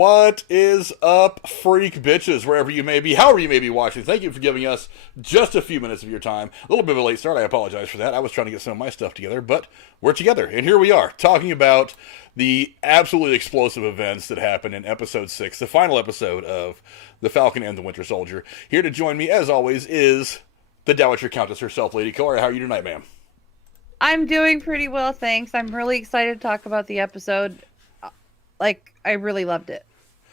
What is up, freak bitches, wherever you may be, however you may be watching? Thank you for giving us just a few minutes of your time. A little bit of a late start, I apologize for that. I was trying to get some of my stuff together, but we're together, and here we are, talking about the absolutely explosive events that happened in Episode 6, the final episode of The Falcon and the Winter Soldier. Here to join me, as always, is the Dowager Countess herself, Lady Cora. How are you tonight, ma'am? I'm doing pretty well, thanks. I'm really excited to talk about the episode. I really loved it.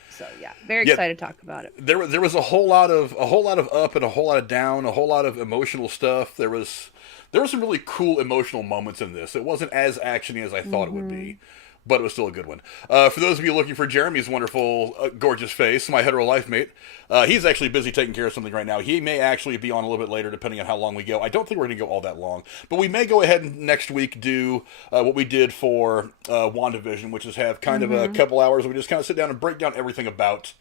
So yeah, very excited to talk about it. There was a whole lot of up and a whole lot of down, a whole lot of emotional stuff. There were some really cool emotional moments in this. It wasn't as actiony as I thought it would be, but it was still a good one. For those of you looking for Jeremy's wonderful, gorgeous face, my hetero life mate, he's actually busy taking care of something right now. He may actually be on a little bit later, depending on how long we go. I don't think we're going to go all that long, but we may go ahead and next week do what we did for WandaVision, which is have kind of a couple hours where we just kind of sit down and break down everything about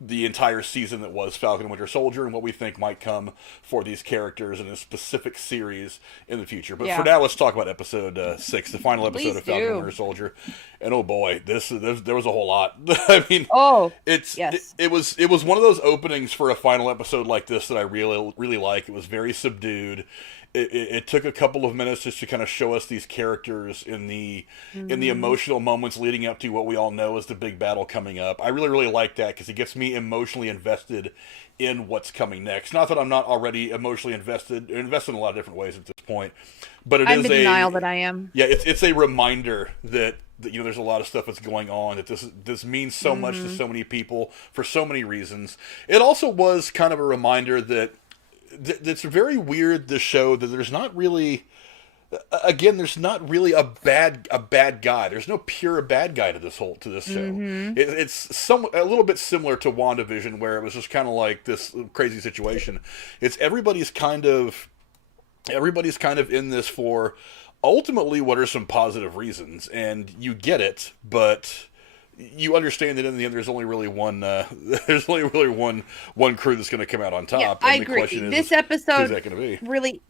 the entire season that was Falcon and Winter Soldier and what we think might come for these characters in a specific series in the future. But for now, let's talk about episode 6, the final episode of Falcon and Winter Soldier. And oh boy, there was a whole lot. I mean, it was one of those openings for a final episode like this that I really like. It was very subdued. It took a couple of minutes just to kind of show us these characters in the emotional moments leading up to what we all know is the big battle coming up. I really like that because it gets me emotionally invested in what's coming next. Not that I'm not already emotionally invested in a lot of different ways at this point, but I'm in denial that I am. Yeah, it's a reminder that there's a lot of stuff that's going on, that this means so much to so many people for so many reasons. It also was kind of a reminder that it's very weird, this show, that there's not really a bad guy. There's no pure bad guy to this show. It's a little bit similar to WandaVision, where it was just kind of like this crazy situation. It's everybody's kind of in this for ultimately what are some positive reasons, and you get it, but you understand that in the end, there's only really one. There's only really one crew that's going to come out on top. Yeah, and I agree. Question this episode who's that going to be?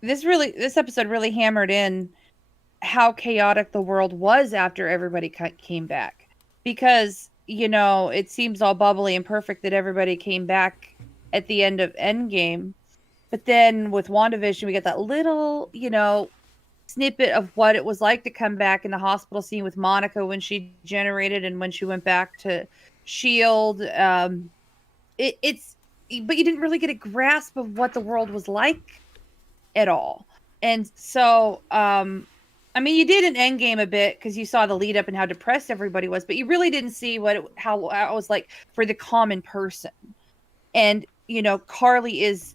This episode really hammered in how chaotic the world was after everybody came back, because it seems all bubbly and perfect that everybody came back at the end of Endgame, but then with WandaVision, we get that little snippet of what it was like to come back in the hospital scene with Monica when she generated and when she went back to Shield. But you didn't really get a grasp of what the world was like at all. And so, you did in Endgame a bit because you saw the lead up and how depressed everybody was, but you really didn't see how it was like for the common person. And, Carly is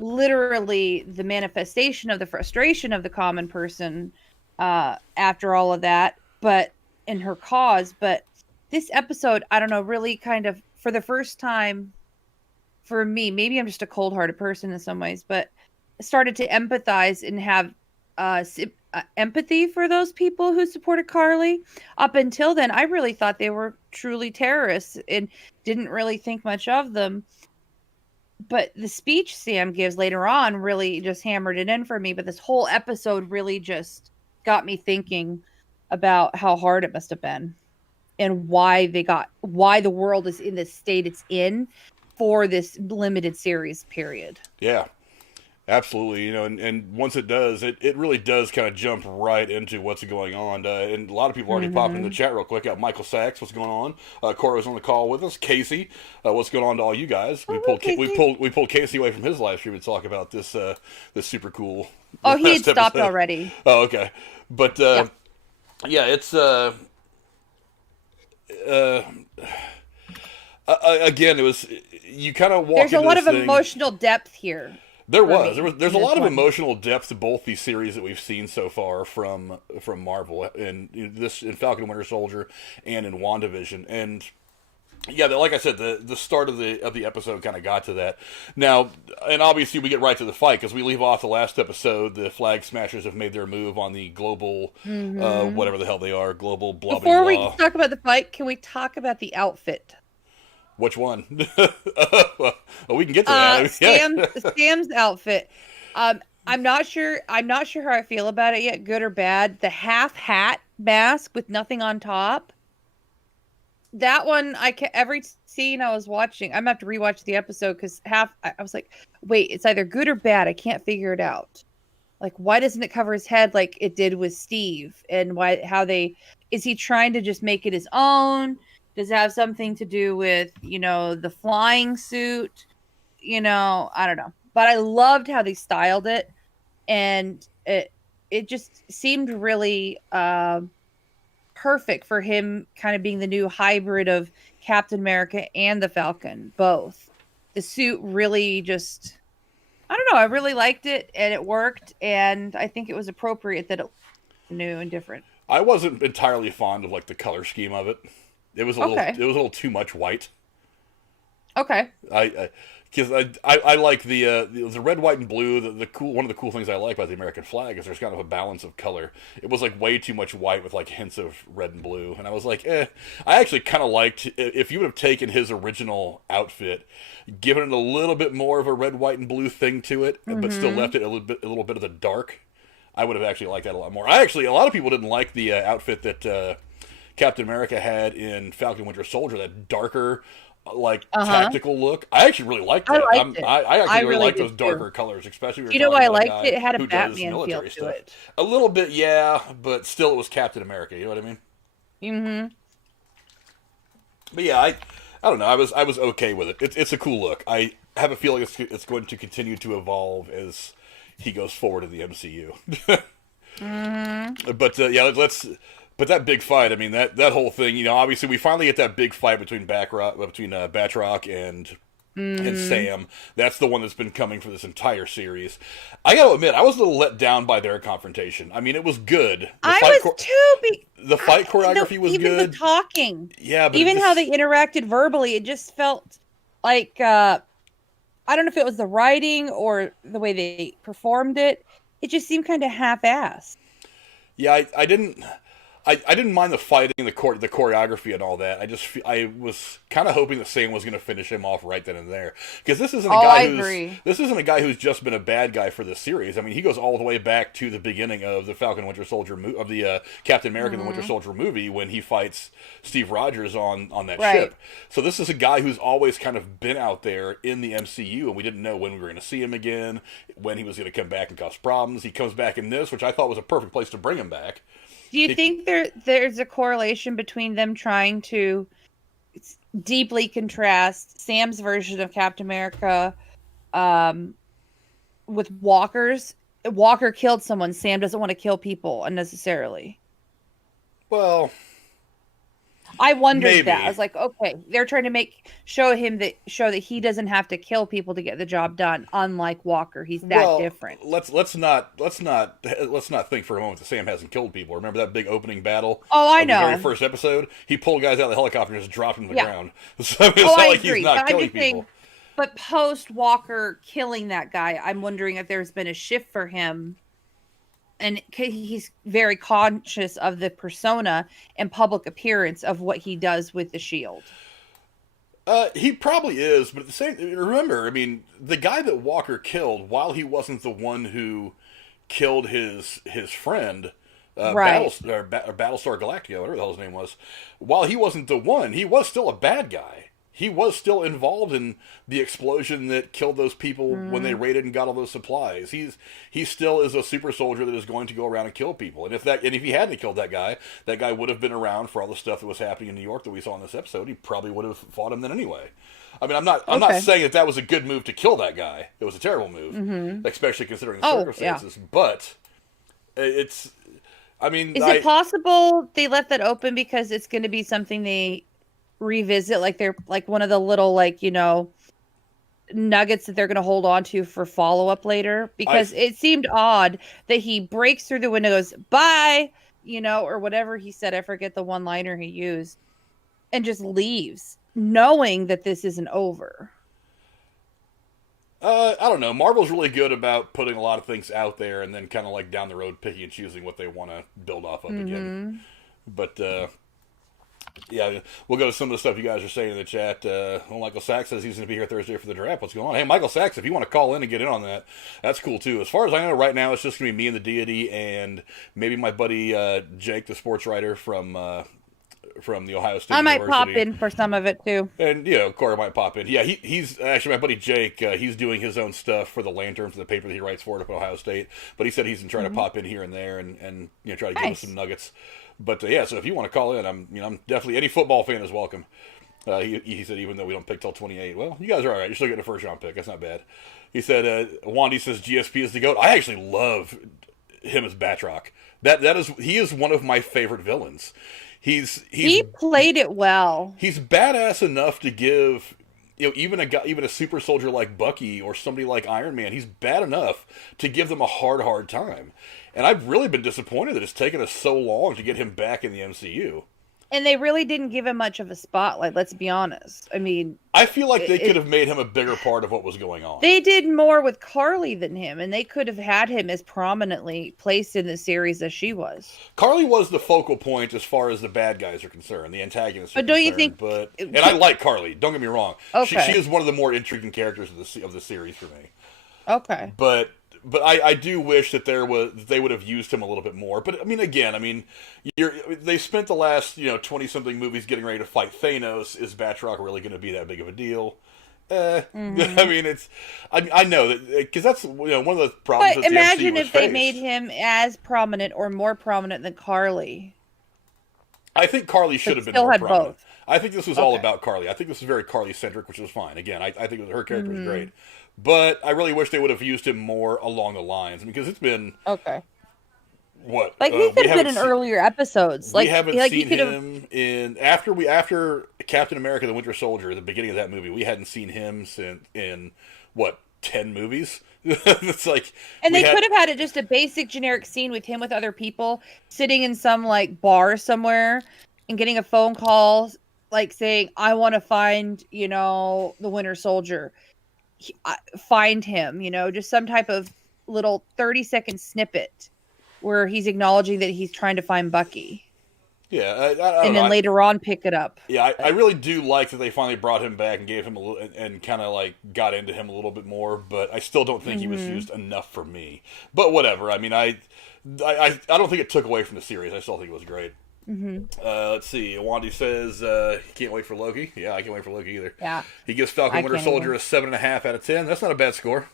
literally the manifestation of the frustration of the common person after all of that, but in her cause. But this episode, I don't know, really kind of, for the first time for me, maybe I'm just a cold-hearted person in some ways, but started to empathize and have empathy for those people who supported Carly. Up until then, I really thought they were truly terrorists and didn't really think much of them. But the speech Sam gives later on really just hammered it in for me. But this whole episode really just got me thinking about how hard it must have been and why the world is in the state it's in for this limited series period. Yeah, absolutely. And once it does, it really does kind of jump right into what's going on. And a lot of people already popped in the chat real quick. Michael Sachs, what's going on? Cora was on the call with us. Casey, what's going on to all you guys? We pulled Casey away from his live stream to talk about this super cool. Oh, he had stopped already. Oh, okay. But it's again, it was, you kind of walk. There's a lot of thing. Emotional depth here. There's a lot of emotional depth to both these series that we've seen so far from Marvel, and in Falcon and Winter Soldier and in WandaVision. And yeah, like I said, the start of the episode kind of got to that. Now, and obviously we get right to the fight because we leave off the last episode. The Flag Smashers have made their move on the global, whatever the hell they are, global blah Before blah blah. we talk about the fight, can we talk about the outfit? Which one? Well, we can get to that. Sam's outfit. I'm not sure how I feel about it yet, good or bad. The half hat mask with nothing on top. That one, every scene I was watching, I'm gonna have to rewatch the episode because I was like, wait, it's either good or bad. I can't figure it out. Like, why doesn't it cover his head like it did with Steve? And is he trying to just make it his own? Does it have something to do with, the flying suit? I don't know. But I loved how they styled it. And it just seemed really perfect for him kind of being the new hybrid of Captain America and the Falcon, both. The suit really just, I don't know, I really liked it and it worked, and I think it was appropriate that it was new and different. I wasn't entirely fond of like the color scheme of it. It was a little too much white. Okay. Because I like the red, white, and blue. The cool one of the cool things I like about the American flag is there's kind of a balance of color. It was like way too much white with like hints of red and blue, and I was like, eh. I actually kind of liked if you would have taken his original outfit, given it a little bit more of a red, white, and blue thing to it, but still left it a little bit of the dark. I would have actually liked that a lot more. A lot of people didn't like the outfit that Captain America had in Falcon Winter Soldier, that darker, tactical look. I actually really liked that. I liked it. I actually really like those too. darker colors, especially when You know why I liked it? It had a Batman feel to it. A little bit, yeah, but still it was Captain America, you know what I mean? Mm-hmm. But yeah, I don't know. I was okay with it. It's a cool look. I have a feeling it's going to continue to evolve as he goes forward in the MCU. Mm-hmm. But yeah, But that big fight, I mean, that whole thing, obviously we finally get that big fight between Batroc and Sam. That's the one that's been coming for this entire series. I gotta admit, I was a little let down by their confrontation. I mean, it was good. The fight choreography was even good. Even the talking. Yeah, but even how they interacted verbally, it just felt like, I don't know if it was the writing or the way they performed it. It just seemed kind of half-assed. Yeah, I didn't mind the fighting, the choreography, and all that. I was kind of hoping that Sam was going to finish him off right then and there, because this isn't a guy who's just been a bad guy for this series. I mean, he goes all the way back to the beginning of the Falcon Winter Soldier of the Captain America and the Winter Soldier movie when he fights Steve Rogers on that ship. So this is a guy who's always kind of been out there in the MCU, and we didn't know when we were going to see him again, when he was going to come back and cause problems. He comes back in this, which I thought was a perfect place to bring him back. Do you think there's a correlation between them trying to deeply contrast Sam's version of Captain America with Walker's? Walker killed someone. Sam doesn't want to kill people unnecessarily. Well, I wondered that. I was like, okay, they're trying to show that he doesn't have to kill people to get the job done. Unlike Walker, he's that different. Let's not think for a moment that Sam hasn't killed people. Remember that big opening battle? Oh, I know. The very first episode, he pulled guys out of the helicopter and just dropped them to the ground. So it's not like he's not killing people. But post Walker killing that guy, I'm wondering if there's been a shift for him. And he's very conscious of the persona and public appearance of what he does with the shield. He probably is, but at the same, remember, I mean, the guy that Walker killed, while he wasn't the one who killed his friend, Battlestar Galactica, whatever the hell his name was, while he wasn't the one, he was still a bad guy. He was still involved in the explosion that killed those people when they raided and got all those supplies. He still is a super soldier that is going to go around and kill people. And if he hadn't killed that guy would have been around for all the stuff that was happening in New York that we saw in this episode. He probably would have fought him then anyway. I mean, I'm not saying that was a good move to kill that guy. It was a terrible move, especially considering the circumstances. Yeah. But it's, I mean, is it possible they left that open because it's going to be something they revisit, like they're like one of the little nuggets that they're going to hold on to for follow-up later? Because it seemed odd that he breaks through the window, goes bye, or whatever he said. I forget the one-liner he used, and just leaves knowing that this isn't over. I don't know. Marvel's really good about putting a lot of things out there and then kind of like down the road picking and choosing what they want to build off of again. But yeah, we'll go to some of the stuff you guys are saying in the chat. Michael Sachs says he's going to be here Thursday for the draft. What's going on? Hey, Michael Sachs, if you want to call in and get in on that, that's cool too. As far as I know right now, it's just going to be me and the Deity and maybe my buddy Jake, the sports writer from from the Ohio State I might University. pop in for some of it too. And, you know, Cora might pop in. Yeah, he's actually, my buddy Jake, he's doing his own stuff for the Lantern, for the paper that he writes for up at Ohio State. But he said he's trying to pop in here and there and you know, try to give us some nuggets. But, yeah, so if you want to call in, I'm definitely, any football fan is welcome. He said, even though we don't pick till 28, well, you guys are all right. You're still getting a first-round pick. That's not bad. He said, Wandy says GSP is the GOAT. I actually love him as Batroc. He is one of my favorite villains. He played it well. He's badass enough to give, you know, even a super soldier like Bucky or somebody like Iron Man, he's bad enough to give them a hard time. And I've really been disappointed that it's taken us so long to get him back in the MCU. And they really didn't give him much of a spotlight, let's be honest. I mean, I feel like they could have made him a bigger part of what was going on. They did more with Carly than him, and they could have had him as prominently placed in the series as she was. Carly was the focal point as far as the bad guys are concerned, the antagonists are but don't concerned. You think? And I like Carly, don't get me wrong. Okay. She is one of the more intriguing characters of the series for me. Okay. But I do wish that they would have used him a little bit more. But I mean, again, they spent the last 20-something movies getting ready to fight Thanos. Is Batroc really going to be that big of a deal? I mean, I know that because that's one of the problems. But that imagine the MCU if they faced. made him as prominent or more prominent than Carly. I think Carly should have been still more had prominent. both. I think this was all about Carly. I think this was very Carly-centric, which was fine. Again, I think her character was great. But I really wish they would have used him more along the lines. Because it's been... Okay. What? Like, he could have been in earlier episodes. We haven't seen him in... After Captain America the Winter Soldier, the beginning of that movie, we hadn't seen him in 10 movies? It's like... And they could have had just a basic generic scene with him with other people, sitting in some, bar somewhere, and getting a phone call, saying, I want to find, the Winter Soldier. Find him, just some type of little 30-second snippet where he's acknowledging that he's trying to find Bucky. Yeah, and then later on pick it up. Yeah, I really do like that they finally brought him back and gave him a little, and kind of got into him a little bit more. But I still don't think he was used enough for me. But whatever. I mean, I don't think it took away from the series. I still think it was great. Let's see. Wandy says he can't wait for Loki. Yeah, I can't wait for Loki either. Yeah. He gives Falcon Winter Soldier a 7.5 out of 10. That's not a bad score.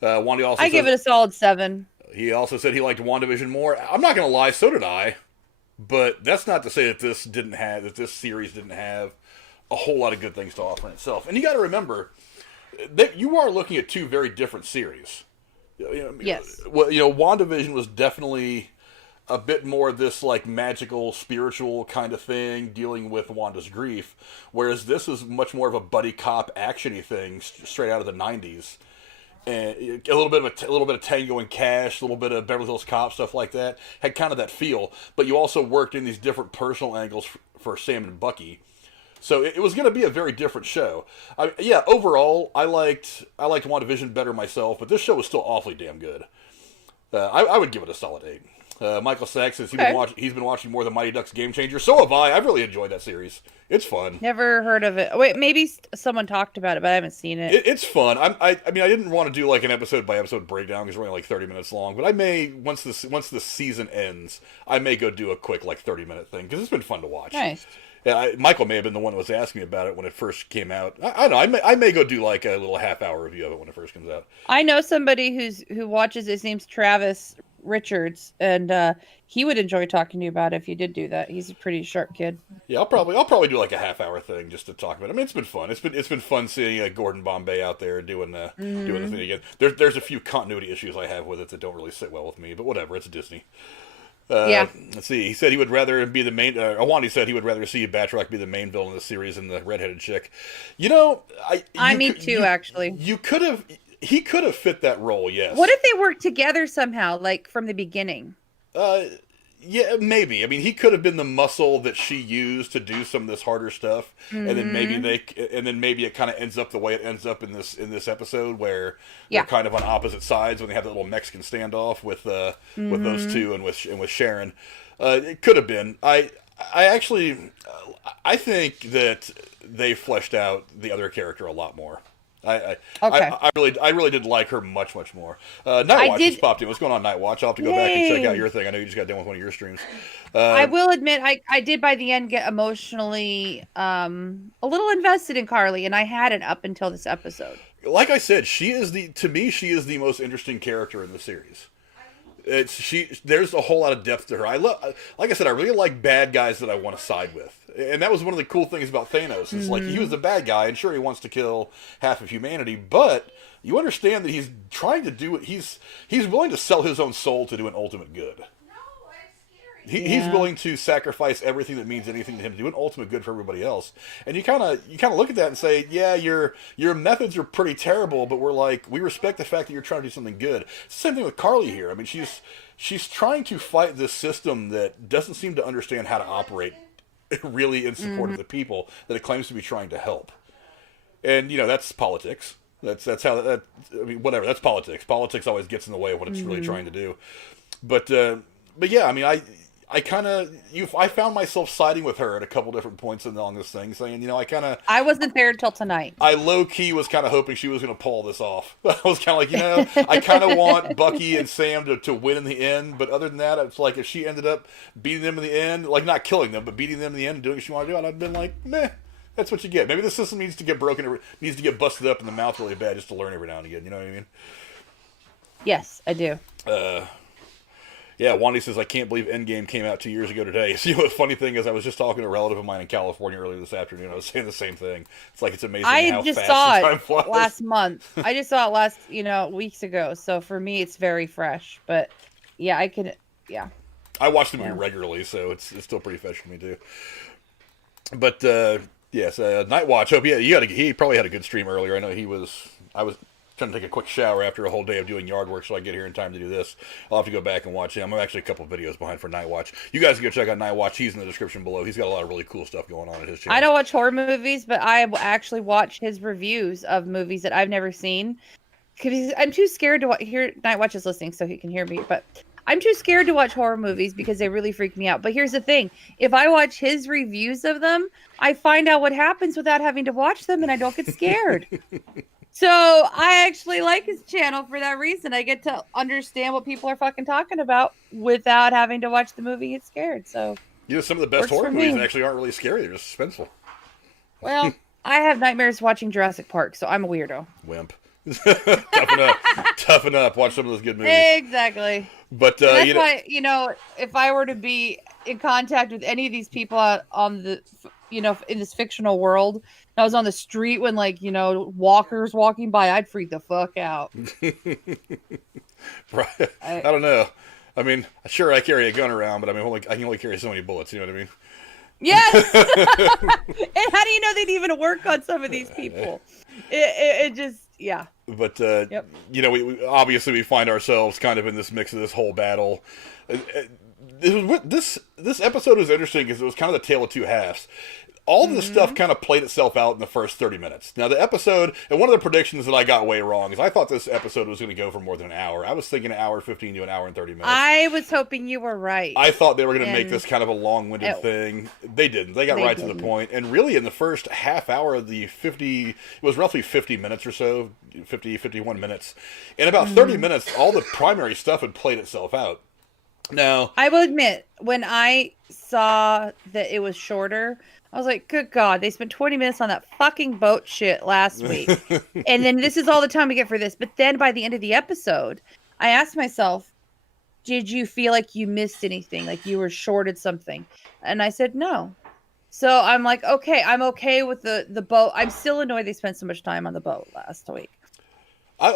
Wandy also give it a solid 7. He also said he liked WandaVision more. I'm not going to lie, so did I. But that's not to say that this series didn't have a whole lot of good things to offer in itself. And you got to remember that you are looking at two very different series. Yes. Well, WandaVision was definitely a bit more this magical, spiritual kind of thing, dealing with Wanda's grief, whereas this is much more of a buddy cop actiony thing, straight out of the '90s, and a little bit of Tango and Cash, a little bit of Beverly Hills Cop, stuff like that, had kind of that feel. But you also worked in these different personal angles for Sam and Bucky, so it was going to be a very different show. Overall, I liked WandaVision better myself, but this show was still awfully damn good. I would give it a solid 8. Michael Sachs says he's been watching more than Mighty Ducks Game Changer. So have I. I've really enjoyed that series. It's fun. Never heard of it. Wait, maybe someone talked about it, but I haven't seen it. It's fun. I mean, I didn't want to do an episode by episode breakdown because we're only 30 minutes long. But I may, once the season ends, I may go do a quick 30-minute thing because it's been fun to watch. Nice. Yeah, Michael may have been the one that was asking me about it when it first came out. I don't know. I may go do a little half-hour review of it when it first comes out. I know somebody who watches. His name's Travis Richards, and he would enjoy talking to you about it if you did do that. He's a pretty sharp kid. Yeah, I'll probably do a half-hour thing just to talk about it. I mean, it's been fun. It's been fun seeing Gordon Bombay out there doing the thing again. There's a few continuity issues I have with it that don't really sit well with me, but whatever. It's Disney. Let's see. He said he would rather be the main. Awandi said he would rather see Batroc be the main villain of the series than the redheaded chick. Me too. Actually, he could have fit that role. Yes. What if they worked together somehow, from the beginning? Yeah, maybe. I mean, he could have been the muscle that she used to do some of this harder stuff, and then maybe it kind of ends up the way it ends up in this episode where they're kind of on opposite sides when they have that little Mexican standoff with those two and with Sharon. It could have been. I actually I think that they fleshed out the other character a lot more. Okay. I really did like her much more. Night Watch just popped in. What's going on, Night Watch? I'll have to go back and check out your thing. I know you just got done with one of your streams. I will admit, I did by the end get emotionally a little invested in Carly, and I hadn't up until this episode. Like I said, to me she is the most interesting character in the series. There's a whole lot of depth to her. Like I said, I really like bad guys that I want to side with. And that was one of the cool things about Thanos. Is like he was a bad guy, and sure he wants to kill half of humanity, but you understand that he's trying to do it. He's willing to sell his own soul to do an ultimate good. He's willing to sacrifice everything that means anything to him to do an ultimate good for everybody else. And you kind of look at that and say, yeah, your methods are pretty terrible, but we respect the fact that you're trying to do something good. It's the same thing with Carly here. I mean, she's trying to fight this system that doesn't seem to understand how to operate really in support of the people that it claims to be trying to help. And that's politics. That's how that. I mean, whatever. That's politics. Politics always gets in the way of what it's really trying to do. But yeah, I mean, I found myself siding with her at a couple different points along this thing, saying, I wasn't there until tonight. I low key was kind of hoping she was going to pull this off. I was kind of like, I kind of want Bucky and Sam to win in the end, but other than that, it's like if she ended up beating them in the end, like not killing them, but beating them in the end and doing what she wanted to do, I'd been like, meh. That's what you get. Maybe the system needs to get broken, needs to get busted up in the mouth really bad just to learn every now and again. You know what I mean? Yes, I do. Yeah, Wandy says, I can't believe Endgame came out 2 years ago today. So, the funny thing is, I was just talking to a relative of mine in California earlier this afternoon. I was saying the same thing. It's like, it's amazing how fast time flies. Last month. I just saw it weeks ago. So for me, it's very fresh. But yeah, I watch the movie regularly, so it's still pretty fresh for me too. But yes, Night Watch. Hope he probably had a good stream earlier. I know I was trying to take a quick shower after a whole day of doing yard work, so I get here in time to do this. I'll have to go back and watch him. I'm actually a couple of videos behind for Night Watch. You guys can go check out Night Watch. He's in the description below. He's got a lot of really cool stuff going on at his channel. I don't watch horror movies, but I actually watch his reviews of movies that I've never seen. Because I'm too scared to hear. Night Watch is listening, so he can hear me, but I'm too scared to watch horror movies because they really freak me out. But here's the thing. If I watch his reviews of them, I find out what happens without having to watch them, and I don't get scared. So I actually like his channel for that reason. I get to understand what people are fucking talking about without having to watch the movie and get scared. So some of the best horror movies actually aren't really scary. They're just suspenseful. Well, I have nightmares watching Jurassic Park, so I'm a weirdo. Wimp. Toughen up. Watch some of those good movies. Exactly. But that's why, if I were to be in contact with any of these people on the, in this fictional world, and I was on the street when walkers walking by, I'd freak the fuck out. Right. I don't know. I mean, sure, I carry a gun around, but I can only carry so many bullets. You know what I mean? Yes. And how do you know they'd even work on some of these people? It just, yeah. But we obviously we find ourselves kind of in this mix of this whole battle. This episode was interesting because it was kind of the tale of two halves. All this stuff kind of played itself out in the first 30 minutes. Now, the episode, and one of the predictions that I got way wrong is I thought this episode was going to go for more than an hour. I was thinking an hour 15 to an hour and 30 minutes. I was hoping you were right. I thought they were going to make this kind of a long-winded thing. They didn't. They got to the point. And really, in the first half hour of it was roughly 50 minutes or so, 51 minutes. In about 30 minutes, all the primary stuff had played itself out. Now, I will admit, when I saw that it was shorter, I was like, good God, they spent 20 minutes on that fucking boat shit last week. And then this is all the time we get for this. But then by the end of the episode, I asked myself, did you feel like you missed anything? Like you were shorted something? And I said, no. So I'm like, okay, I'm okay with the boat. I'm still annoyed they spent so much time on the boat last week. I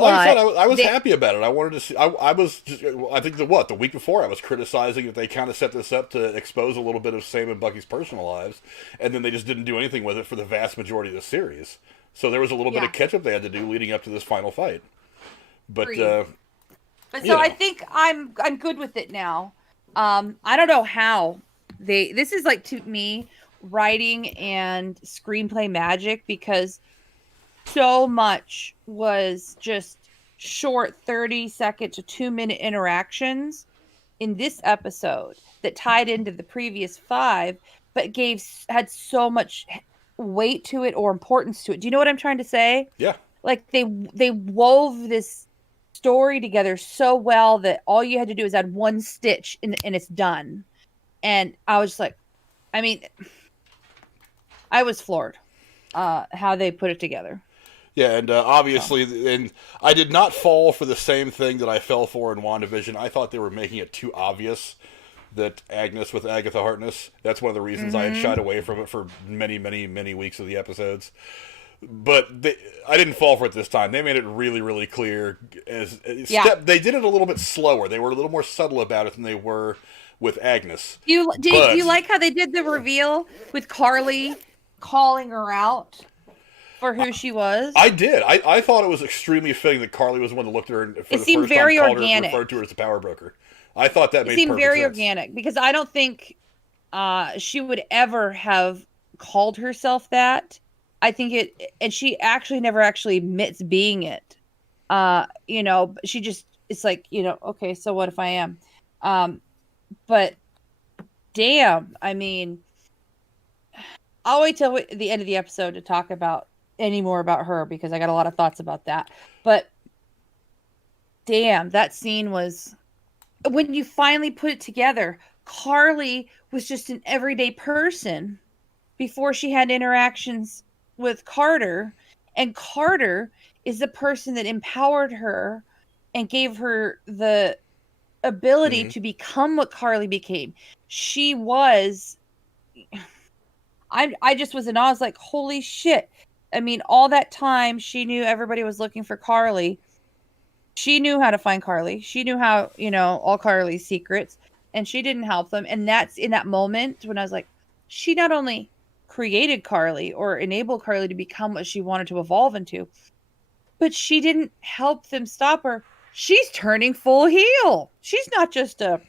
was happy about it. I wanted to see. I think the week before I was criticizing that they kind of set this up to expose a little bit of Sam and Bucky's personal lives, and then they just didn't do anything with it for the vast majority of the series. So there was a little bit of catch up they had to do leading up to this final fight. But I think I'm good with it now. I don't know how this is like to me writing and screenplay magic because so much was just short 30-second to 2-minute interactions in this episode that tied into the previous 5, but had so much weight to it or importance to it. Do you know what I'm trying to say? Yeah. like they wove this story together so well that all you had to do is add one stitch and it's done. And I was like, I mean, I was floored how they put it together. Yeah, and obviously, and I did not fall for the same thing that I fell for in WandaVision. I thought they were making it too obvious that Agnes with Agatha Harkness. That's one of the reasons I had shied away from it for many, many, many weeks of the episodes. But I didn't fall for it this time. They made it really, really clear. They did it a little bit slower. They were a little more subtle about it than they were with Agnes. Do you like how they did the reveal with Carly calling her out for who she was? I did. I thought it was extremely fitting that Carly was the one that looked at her and for the first very time organic. referred to her as the Powerbroker. I thought that made perfect sense. It seemed very organic because I don't think she would ever have called herself that. I think and she actually never actually admits being it. She just, it's like, okay, so what if I am? But damn, I mean, I'll wait till the end of the episode to talk about any more about her because I got a lot of thoughts about that. But damn, that scene was, when you finally put it together, Carly was just an everyday person before she had interactions with Carter, and Carter is the person that empowered her and gave her the ability to become what Carly became. She was, I just was in awe. I was like, holy shit. I mean, all that time she knew everybody was looking for Carly. She knew how to find Carly. She knew how, all Carly's secrets, and she didn't help them. And that's in that moment when I was like, she not only created Carly or enabled Carly to become what she wanted to evolve into, but she didn't help them stop her. She's turning full heel. She's not just a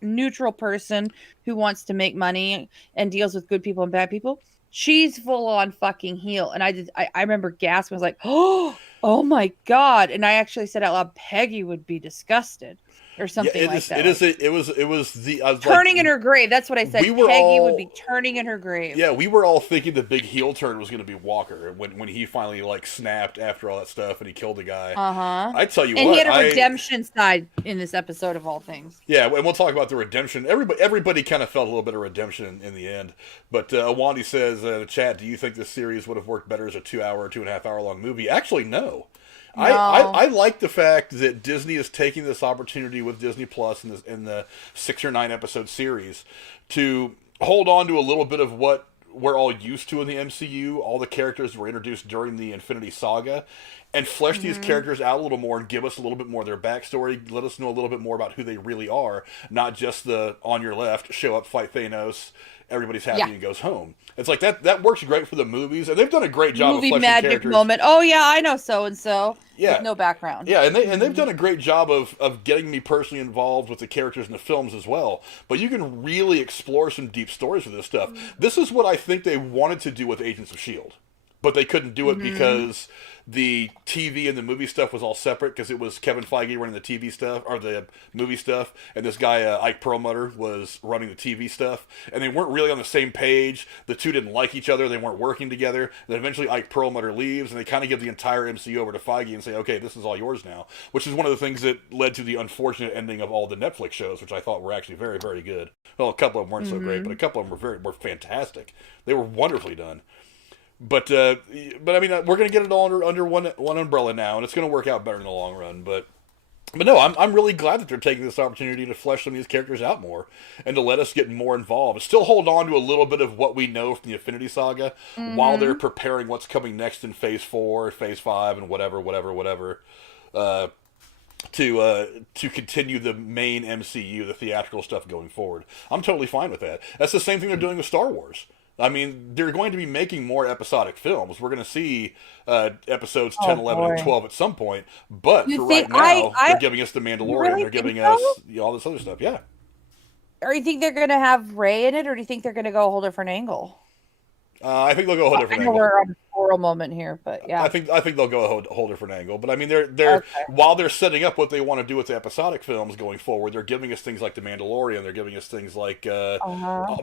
neutral person who wants to make money and deals with good people and bad people. She's full on fucking heel. And I remember gasping. I was like, oh my God. And I actually said out loud, Peggy would be disgusted. Or something like that. It was turning in her grave. That's what I said. Peggy would be turning in her grave. Yeah, we were all thinking the big heel turn was going to be Walker when he finally snapped after all that stuff and he killed the guy. I tell you what, and he had a redemption side in this episode of all things. Yeah, and we'll talk about the redemption. Everybody kind of felt a little bit of redemption in the end. But Awandi says in the chat, "Do you think this series would have worked better as a 2-hour, 2.5-hour long movie?" Actually, no. No. I like the fact that Disney is taking this opportunity with Disney Plus in the 6 or 9 episode series to hold on to a little bit of what we're all used to in the MCU, all the characters that were introduced during the Infinity Saga, and flesh these characters out a little more and give us a little bit more of their backstory, let us know a little bit more about who they really are, not just the on your left, show up, fight Thanos, everybody's happy and goes home. It's like that works great for the movies, and they've done a great job of fleshing magic characters. Moment. Oh yeah, I know so and so. Yeah, with no background. Yeah, and they've done a great job of getting me personally involved with the characters in the films as well. But you can really explore some deep stories with this stuff. This is what I think they wanted to do with Agents of S.H.I.E.L.D., but they couldn't do it because the TV and the movie stuff was all separate because it was Kevin Feige running the TV stuff or the movie stuff, and this guy Ike Perlmutter was running the TV stuff, and they weren't really on the same page. The two didn't like each other. They weren't working together. And then eventually Ike Perlmutter leaves, and they kind of give the entire MCU over to Feige and say, "Okay, this is all yours now," which is one of the things that led to the unfortunate ending of all the Netflix shows, which I thought were actually very, very good. Well, a couple of them weren't so great, but a couple of them were fantastic. They were wonderfully done. But I mean, we're going to get it all under one umbrella now, and it's going to work out better in the long run. But no, I'm really glad that they're taking this opportunity to flesh some of these characters out more and to let us get more involved. Still hold on to a little bit of what we know from the Infinity Saga while they're preparing what's coming next in Phase 4, Phase 5, and whatever. To continue the main MCU, the theatrical stuff going forward. I'm totally fine with that. That's the same thing they're doing with Star Wars. I mean, they're going to be making more episodic films. We're going to see episodes 10, 11, and 12 at some point. But for right now, they're giving us The Mandalorian. Really they're giving us all this other stuff. Yeah. Or you think they're going to have Rey in it, or do you think they're going to go a whole different angle? I think they'll go a whole different angle. We're on a oral moment here, but yeah. I think they'll go a whole different angle. But I mean, they're while they're setting up what they want to do with the episodic films going forward, they're giving us things like The Mandalorian. They're giving us things like I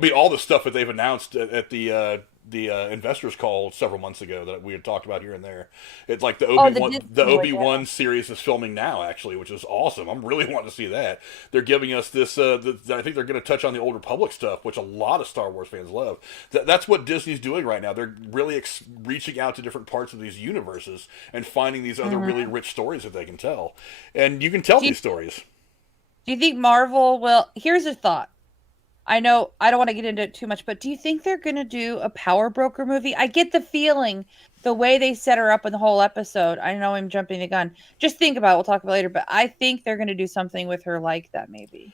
mean, all the stuff that they've announced at the investors call several months ago that we had talked about here and there. It's like the Oh, the Obi-Wan Disney the one, yeah. Obi-Wan series is filming now, actually, which is awesome. I'm really wanting to see that. They're giving us this. I think they're going to touch on the Old Republic stuff, which a lot of Star Wars fans love. That's what Disney's doing right now. They're really reaching out to different parts of these universes and finding these other really rich stories that they can tell, and you can tell Do you, these stories. do you think Marvel will? Here's a thought. I know I don't want to get into it too much, but do you think they're going to do a Powerbroker movie? I get the feeling the way they set her up in the whole episode. I know I'm jumping the gun. Just think about it. We'll talk about it later, but I think they're going to do something with her like that maybe.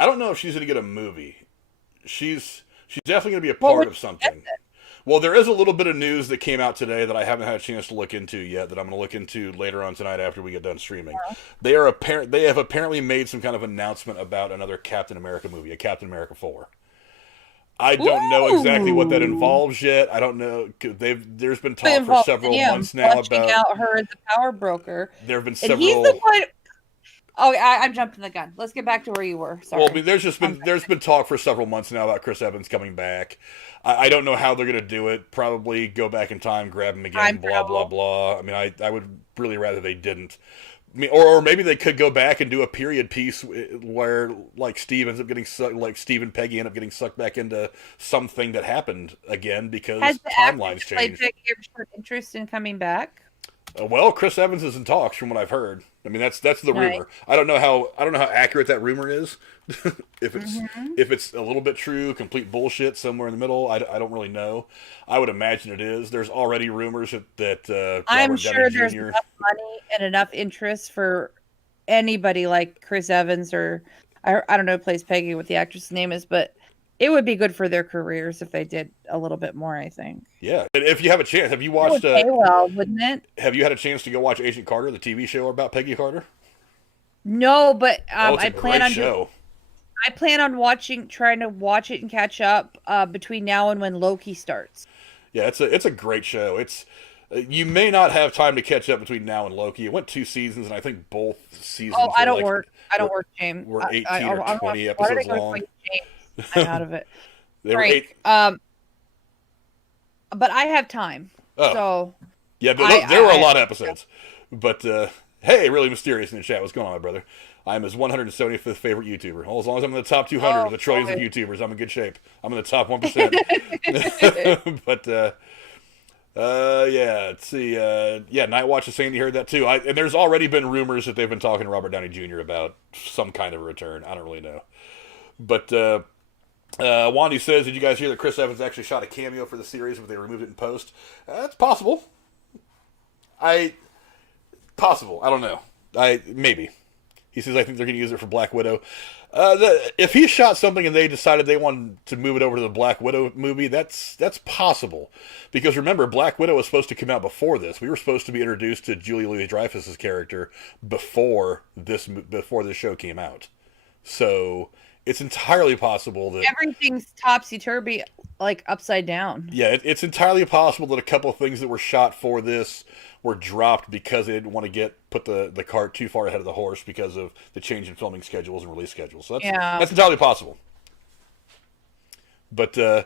I don't know if she's going to get a movie. She's definitely going to be a What part would of you something. get then? Well, there is a little bit of news that came out today that I haven't had a chance to look into yet. That I'm going to look into later on tonight after we get done streaming. They have apparently made some kind of announcement about another Captain America movie, a Captain America 4. I don't know exactly what that Ooh. involves yet. I don't know. There's been It talk for involves several him months now punching about. out her as the Powerbroker. There have been And he's several. the one. Oh, I'm jumping the gun. Let's get back to where you were. Sorry. Well, I mean, there's been talk for several months now about Chris Evans coming back. I don't know how they're going to do it. Probably go back in time, grab him again, Time blah travel. blah blah. I mean, I would really rather they didn't. I mean, or maybe they could go back and do a period piece where like Steve ends up getting sucked, like Steve and Peggy end up getting sucked back into something that happened again because Has the timelines actress played changed. Peggy ever showed interest in coming back? Well, Chris Evans is in talks, from what I've heard. I mean, that's the Right. rumor. I don't know how accurate that rumor is. If it's a little bit true, complete bullshit somewhere in the middle, I don't really know. I would imagine it is. There's already rumors that I'm Robert sure Downey there's Jr. enough money and enough interest for anybody like Chris Evans or I don't know who plays Peggy, what the actress' name is, but it would be good for their careers if they did a little bit more, I think. Yeah, and if you have a chance, have you It watched? would pay well, wouldn't it? Have you had a chance to go watch Agent Carter, the TV show about Peggy Carter? No, but Oh, it's a I plan great on show. I plan on trying to watch it and catch up between now and when Loki starts. Yeah, it's a great show. It's you may not have time to catch up between now and Loki. It went 2 seasons, and I think both seasons. Oh, I were don't like, work. I don't work, James. were 18 or I 20 why did I episodes go to long. James? I'm out of it. They were Frank, 8. but I have time. Oh. So Yeah, there were a lot of episodes. But hey, really mysterious in the chat. What's going on, my brother? I'm his 175th favorite YouTuber. Well, as long as I'm in the top 200 of the trillions of YouTubers, I'm in good shape. I'm in the top 1%. But yeah, let's see. Yeah, Nightwatch is saying you heard that too. And there's already been rumors that they've been talking to Robert Downey Jr. about some kind of a return. I don't really know. But Wandy says, did you guys hear that Chris Evans actually shot a cameo for the series, but they removed it in post? That's possible. Possible. I don't know. Maybe. He says, I think they're going to use it for Black Widow. If he shot something and they decided they wanted to move it over to the Black Widow movie, that's possible. Because remember, Black Widow was supposed to come out before this. We were supposed to be introduced to Julia Louis-Dreyfus's character before this show came out. So it's entirely possible that everything's topsy-turvy, like upside down. yeah, it's entirely possible that a couple of things that were shot for this were dropped because they didn't want to put the cart too far ahead of the horse because of the change in filming schedules and release schedules. So that's entirely possible. But and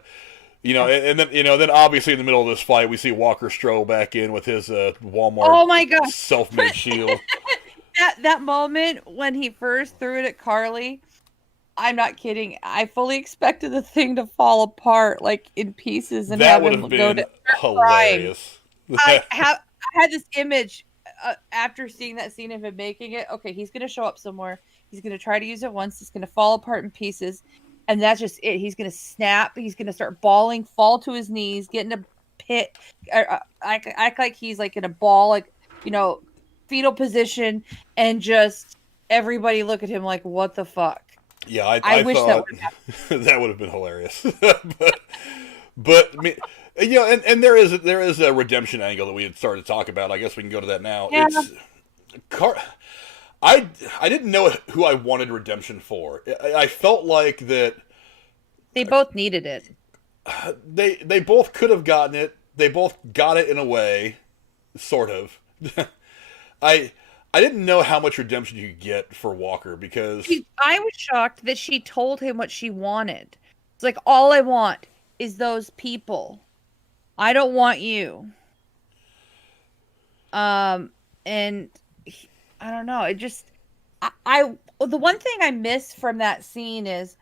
then obviously in the middle of this fight we see Walker stroll back in with his Walmart Oh my God. self-made shield. That moment when he first threw it at Carly, I'm not kidding. I fully expected the thing to fall apart like in pieces and That have would him have go been to hilarious. I had this image after seeing that scene of him making it. Okay, he's gonna show up somewhere. He's gonna try to use it once. It's gonna fall apart in pieces, and that's just it. He's gonna snap. He's gonna start bawling, fall to his knees, get in a pit, act like he's like in a ball, like fetal position, and just everybody look at him like, what the fuck? Yeah, I wish thought that would have been hilarious. but I mean, and there is a redemption angle that we had started to talk about. I guess we can go to that now. Yeah. I didn't know who I wanted redemption for. I felt like that They both needed it. they both could have gotten it. They both got it in a way, sort of. I didn't know how much redemption you could get for Walker because I was shocked that she told him what she wanted. It's like, all I want is those people. I don't want you. And I don't know. It just, the one thing I miss from that scene is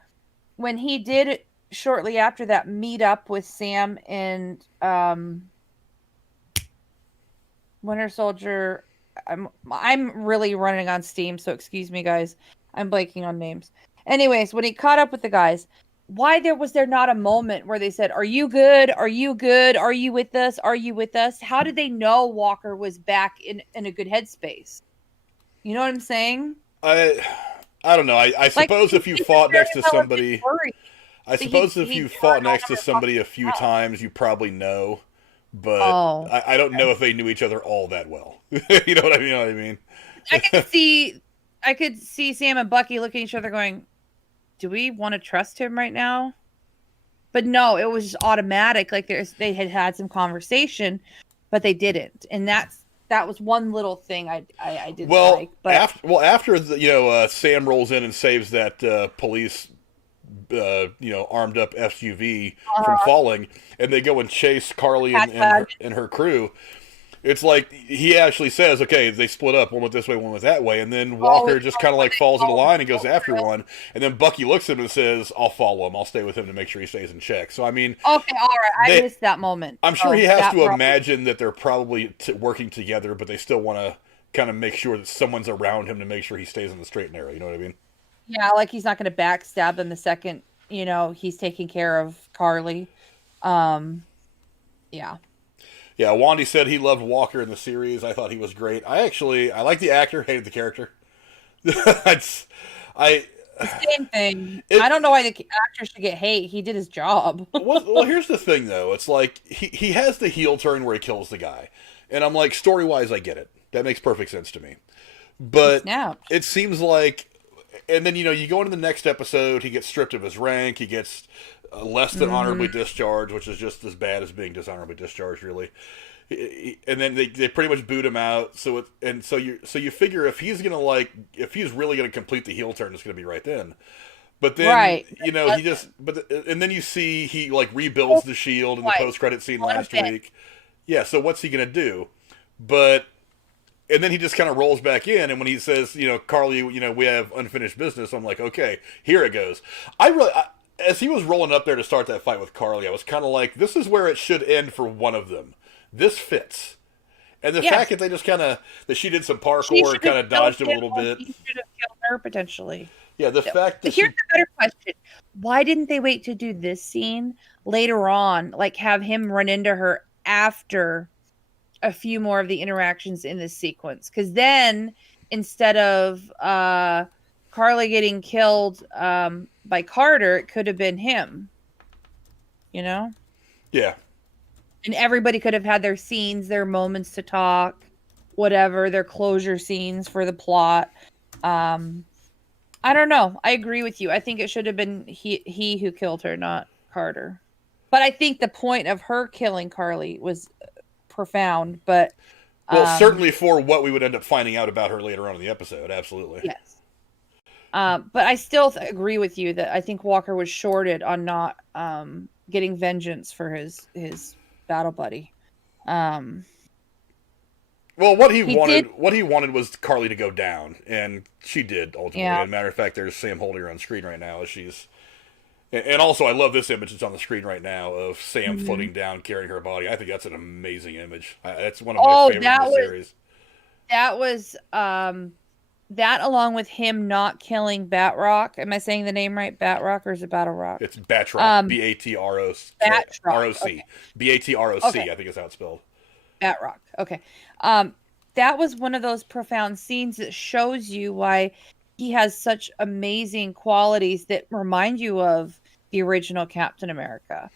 when he did shortly after that meet up with Sam and Winter Soldier. I'm really running on steam, so excuse me, guys. I'm blanking on names. Anyways, when he caught up with the guys, why was there not a moment where they said, "Are you good? Are you good? Are you with us? Are you with us?" How did they know Walker was back in a good headspace? You know what I'm saying? I I don't know. I Like suppose if you he fought very next to well have been somebody, worried I that suppose if he'd you fought turn on next to her talking somebody a few about. times, you probably know. But Oh, I don't okay. know if they knew each other all that well. You know what I mean? You know what I mean? I could see, I could see Sam and Bucky looking at each other, going, "Do we want to trust him right now?" But no, it was just automatic. Like they had some conversation, but they didn't, and that was one little thing I didn't Well, like. But after Sam rolls in and saves that police armed up SUV from uh, falling, and they go and chase Carly and, Patch and her Wagon, and her crew. It's like he actually says, "Okay, they split up. One went this way, one went that way," and then oh, Walker just kind of like falls into line and goes after one. And then Bucky looks at him and says, "I'll follow him. I'll stay with him to make sure he stays in check." So I mean, okay, all right, I they, missed that moment. I'm sure he So has that to probably, imagine that they're probably working together, but they still want to kind of make sure that someone's around him to make sure he stays in the straight and narrow. You know what I mean? yeah, like he's not going to backstab them the second he's taking care of Carly. Um, yeah, Yeah, Wandy said he loved Walker in the series. I thought he was great. I like the actor, hated the character. It's, I same thing. it I don't know why the actor should get hate. He did his job. well, here's the thing though. It's like he has the heel turn where he kills the guy, and I'm like, story wise, I get it. That makes perfect sense to me. He But snapped. it seems like, and then you go into the next episode, he gets stripped of his rank, he gets less than Hmm. honorably discharged, which is just as bad as being dishonorably discharged, really. And then they pretty much boot him out. So you figure if he's really gonna complete the heel turn, it's gonna be right then. But then Right. he just and then you see he like rebuilds the shield in the Twice. post credit scene What a last bit. week. Yeah, so what's he gonna do? But and then he just kind of rolls back in, and when he says, Carly, we have unfinished business, I'm like, okay, here it goes. As he was rolling up there to start that fight with Carly, I was kind of like, this is where it should end for one of them. This fits. And the fact Yes. that they just that she did some She parkour and should have kind of killed dodged him a him, little or bit. he should have killed her potentially. Yeah, the So, fact that here's she, a better question. Why didn't they wait to do this scene later on? Like have him run into her after a few more of the interactions in this sequence. Because then instead of Carly getting killed by Carter, it could have been him, you know? yeah, And everybody could have had their scenes, their moments to talk, whatever, their closure scenes for the plot. Um, I don't know. I agree with you. I think it should have been he who killed her, not Carter. But I think the point of her killing Carly was profound. But well, um, certainly for what we would end up finding out about her later on in the episode, absolutely. yes. But I still agree with you that I think Walker was shorted on not getting vengeance for his battle buddy. Um, Well, he did, what he wanted was Carly to go down, and she did ultimately. yeah. As a matter of fact, there's Sam holding her on screen right now as she's. And also, I love this image that's on the screen right now of Sam Mhm. floating down, carrying her body. I think that's an amazing image. That's one of my Oh, favorites in the series. that was that along with him not killing Batrock. Am I saying the name right? Batrock, or is it Battle Rock? It's Batroc, Um, Batrock. Batroc, Batroc. Okay. I think is how it's spelled. Batrock. Okay. That was one of those profound scenes that shows you why he has such amazing qualities that remind you of the original Captain America.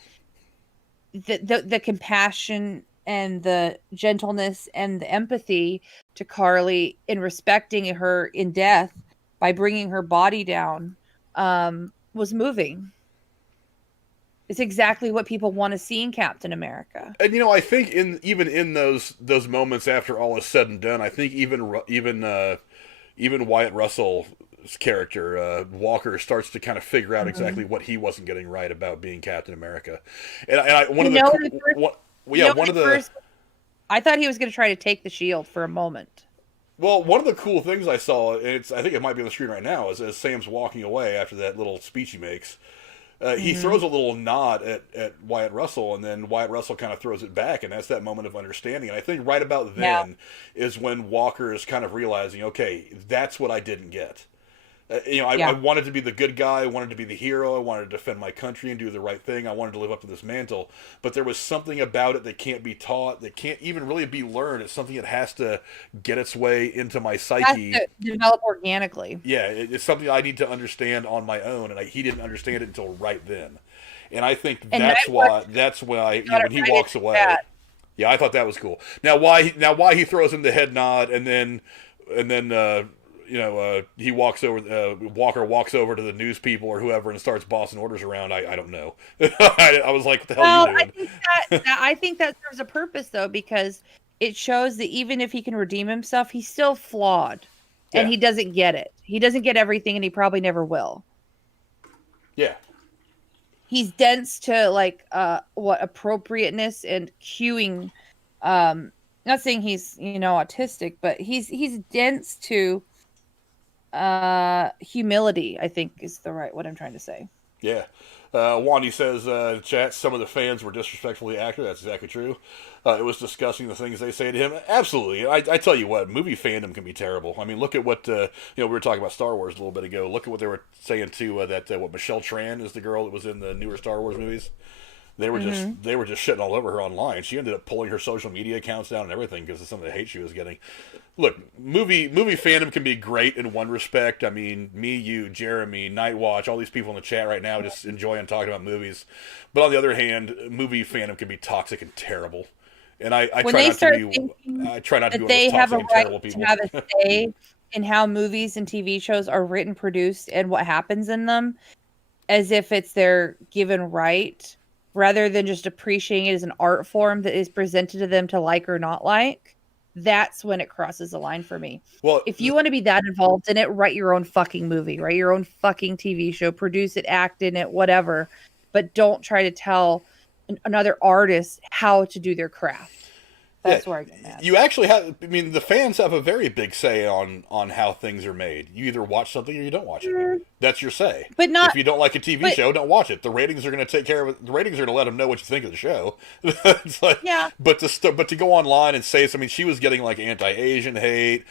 The compassion and the gentleness and the empathy to Carly in respecting her in death by bringing her body down was moving. It's exactly what people want to see in Captain America. And I think even in those moments after all is said and done, I think even Wyatt Russell's character Walker starts to kind of figure out Mhm. exactly what he wasn't getting right about being Captain America. And I one You of the know, one, Well, yeah, one of the first, I thought he was going to try to take the shield for a moment. well, one of the cool things I saw, and I think it might be on the screen right now, is as Sam's walking away after that little speech he makes. He throws a little nod at Wyatt Russell, and then Wyatt Russell kind of throws it back, and that's that moment of understanding. And I think right about then is when Walker is kind of realizing, okay, that's what I didn't get. I wanted to be the good guy. I wanted to be the hero. I wanted to defend my country and do the right thing. I wanted to live up to this mantle. But there was something about it that can't be taught, that can't even really be learned. It's something that has to get its way into my psyche. It has to develop organically. Yeah, it's something I need to understand on my own, and he didn't understand it until right then. And I think that's why when he walks away. That. Yeah, I thought that was cool. Now why he throws him the head nod and then he walks over. Walker walks over to the news people or whoever and starts bossing orders around. I don't know. I was like, "What the hell are you doing?" I think that serves a purpose though, because it shows that even if he can redeem himself, he's still flawed, and he doesn't get it. He doesn't get everything, and he probably never will. Yeah. He's dense to appropriateness and cueing. Not saying he's autistic, but he's dense to humility, I think is what I'm trying to say. Yeah. Wandy says, chat, some of the fans were disrespectfully accurate. That's exactly true. It was discussing the things they say to him. Absolutely. I tell you what, movie fandom can be terrible. I mean, look at what, we were talking about Star Wars a little bit ago. Look at what they were saying to what Michelle Tran is the girl that was in the newer Star Wars movies. They were just shitting all over her online. She ended up pulling her social media accounts down and everything because of some of the hate she was getting. Look, movie fandom can be great in one respect. I mean, me, you, Jeremy, Nightwatch, all these people in the chat right now just enjoying talking about movies. But on the other hand, movie fandom can be toxic and terrible. And I try not to be one of those toxic and terrible people. They have a say in how movies and TV shows are written, produced, and what happens in them, as if it's their given right, rather than just appreciating it as an art form that is presented to them to like or not like. That's when it crosses the line for me. Well, if you want to be that involved in it, write your own fucking movie, write your own fucking TV show, produce it, act in it, whatever. But don't try to tell another artist how to do their craft. That's where I get mad. You actually have, the fans have a very big say on how things are made. You either watch something or you don't watch it. That's your say. But not, if you don't like a TV show, don't watch it. The ratings are going to take care of it. The ratings are going to let them know what you think of the show. It's like, yeah. But to go online and say, she was getting like anti-Asian hate.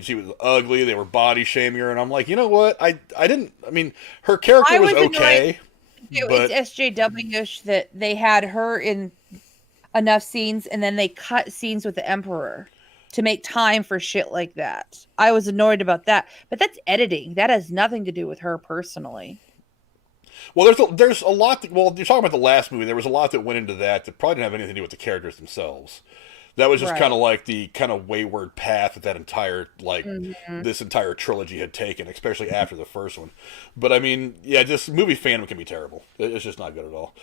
She was ugly. They were body shaming her. And I'm like, you know what? Her character was okay. It was SJW that they had her in enough scenes and then they cut scenes with the Emperor to make time for shit like that. I was annoyed about that, but that's editing. That has nothing to do with her personally. Well, there's a lot you're talking about the last movie. There was a lot that went into that probably didn't have anything to do with the characters themselves. That was just kind of like the kind of wayward path that entire this entire trilogy had taken, especially after the first one. But just movie fandom can be terrible. It's just not good at all.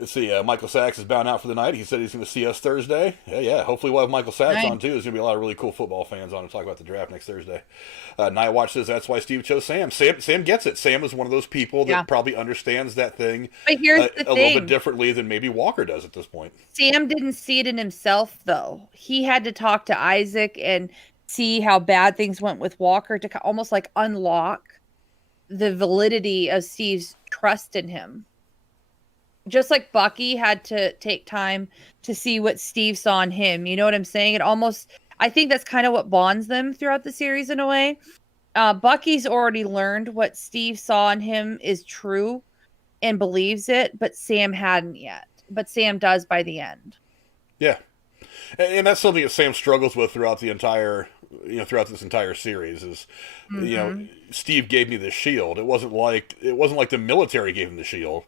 Let's see. Michael Sachs is bound out for the night. He said he's going to see us Thursday. Yeah. Hopefully we'll have Michael Sachs on too. There's going to be a lot of really cool football fans on to talk about the draft next Thursday. Nightwatch says that's why Steve chose Sam. Sam gets it. Sam is one of those people that probably understands that thing a little bit differently than maybe Walker does at this point. Sam didn't see it in himself though. He had to talk to Isaac and see how bad things went with Walker to almost like unlock the validity of Steve's trust in him. Just like Bucky had to take time to see what Steve saw in him. You know what I'm saying? I think that's kind of what bonds them throughout the series in a way. Bucky's already learned what Steve saw in him is true and believes it, but Sam hadn't yet. But Sam does by the end. Yeah. And that's something that Sam struggles with throughout the entire, throughout this entire series is, Steve gave me the shield. It wasn't like the military gave him the shield.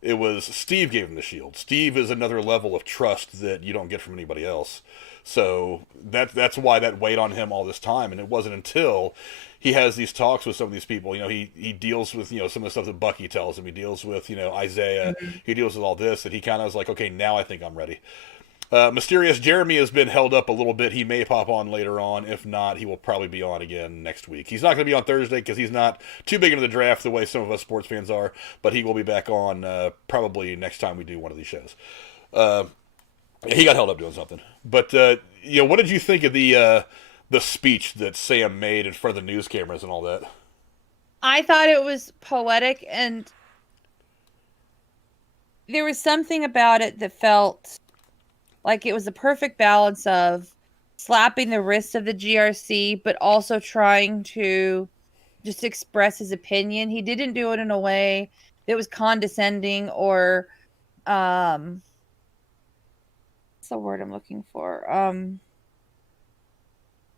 It was Steve gave him the shield. Steve is another level of trust that you don't get from anybody else. So that's why that weighed on him all this time. And it wasn't until he has these talks with some of these people, he deals with, some of the stuff that Bucky tells him. He deals with, Isaiah. He deals with all this that he kind of was like, okay, now I think I'm ready. Mysterious Jeremy has been held up a little bit. He may pop on later on. If not, he will probably be on again next week. He's not going to be on Thursday because he's not too big into the draft the way some of us sports fans are, but he will be back on probably next time we do one of these shows. Uh, he got held up doing something. But what did you think of the speech that Sam made in front of the news cameras and all that? I thought it was poetic, and there was something about it that felt like it was a perfect balance of slapping the wrist of the GRC, but also trying to just express his opinion. He didn't do it in a way that was condescending or what's the word I'm looking for?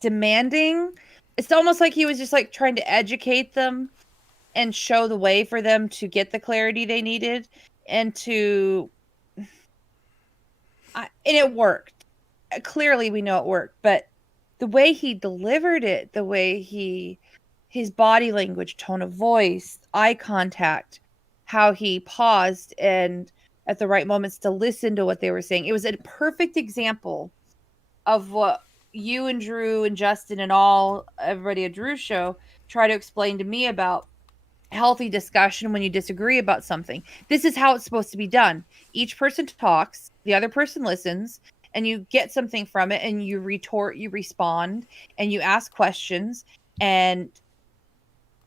Demanding. It's almost like he was just like trying to educate them and show the way for them to get the clarity they needed, and and it worked. Clearly we know it worked, but the way he delivered it, the way his body language, tone of voice, eye contact, how he paused and at the right moments to listen to what they were saying. It was a perfect example of what you and Drew and Justin and everybody at Drew's show try to explain to me about healthy discussion when you disagree about something. This is how it's supposed to be done. Each person talks, the other person listens, and you get something from it, and you retort, you respond, and you ask questions. And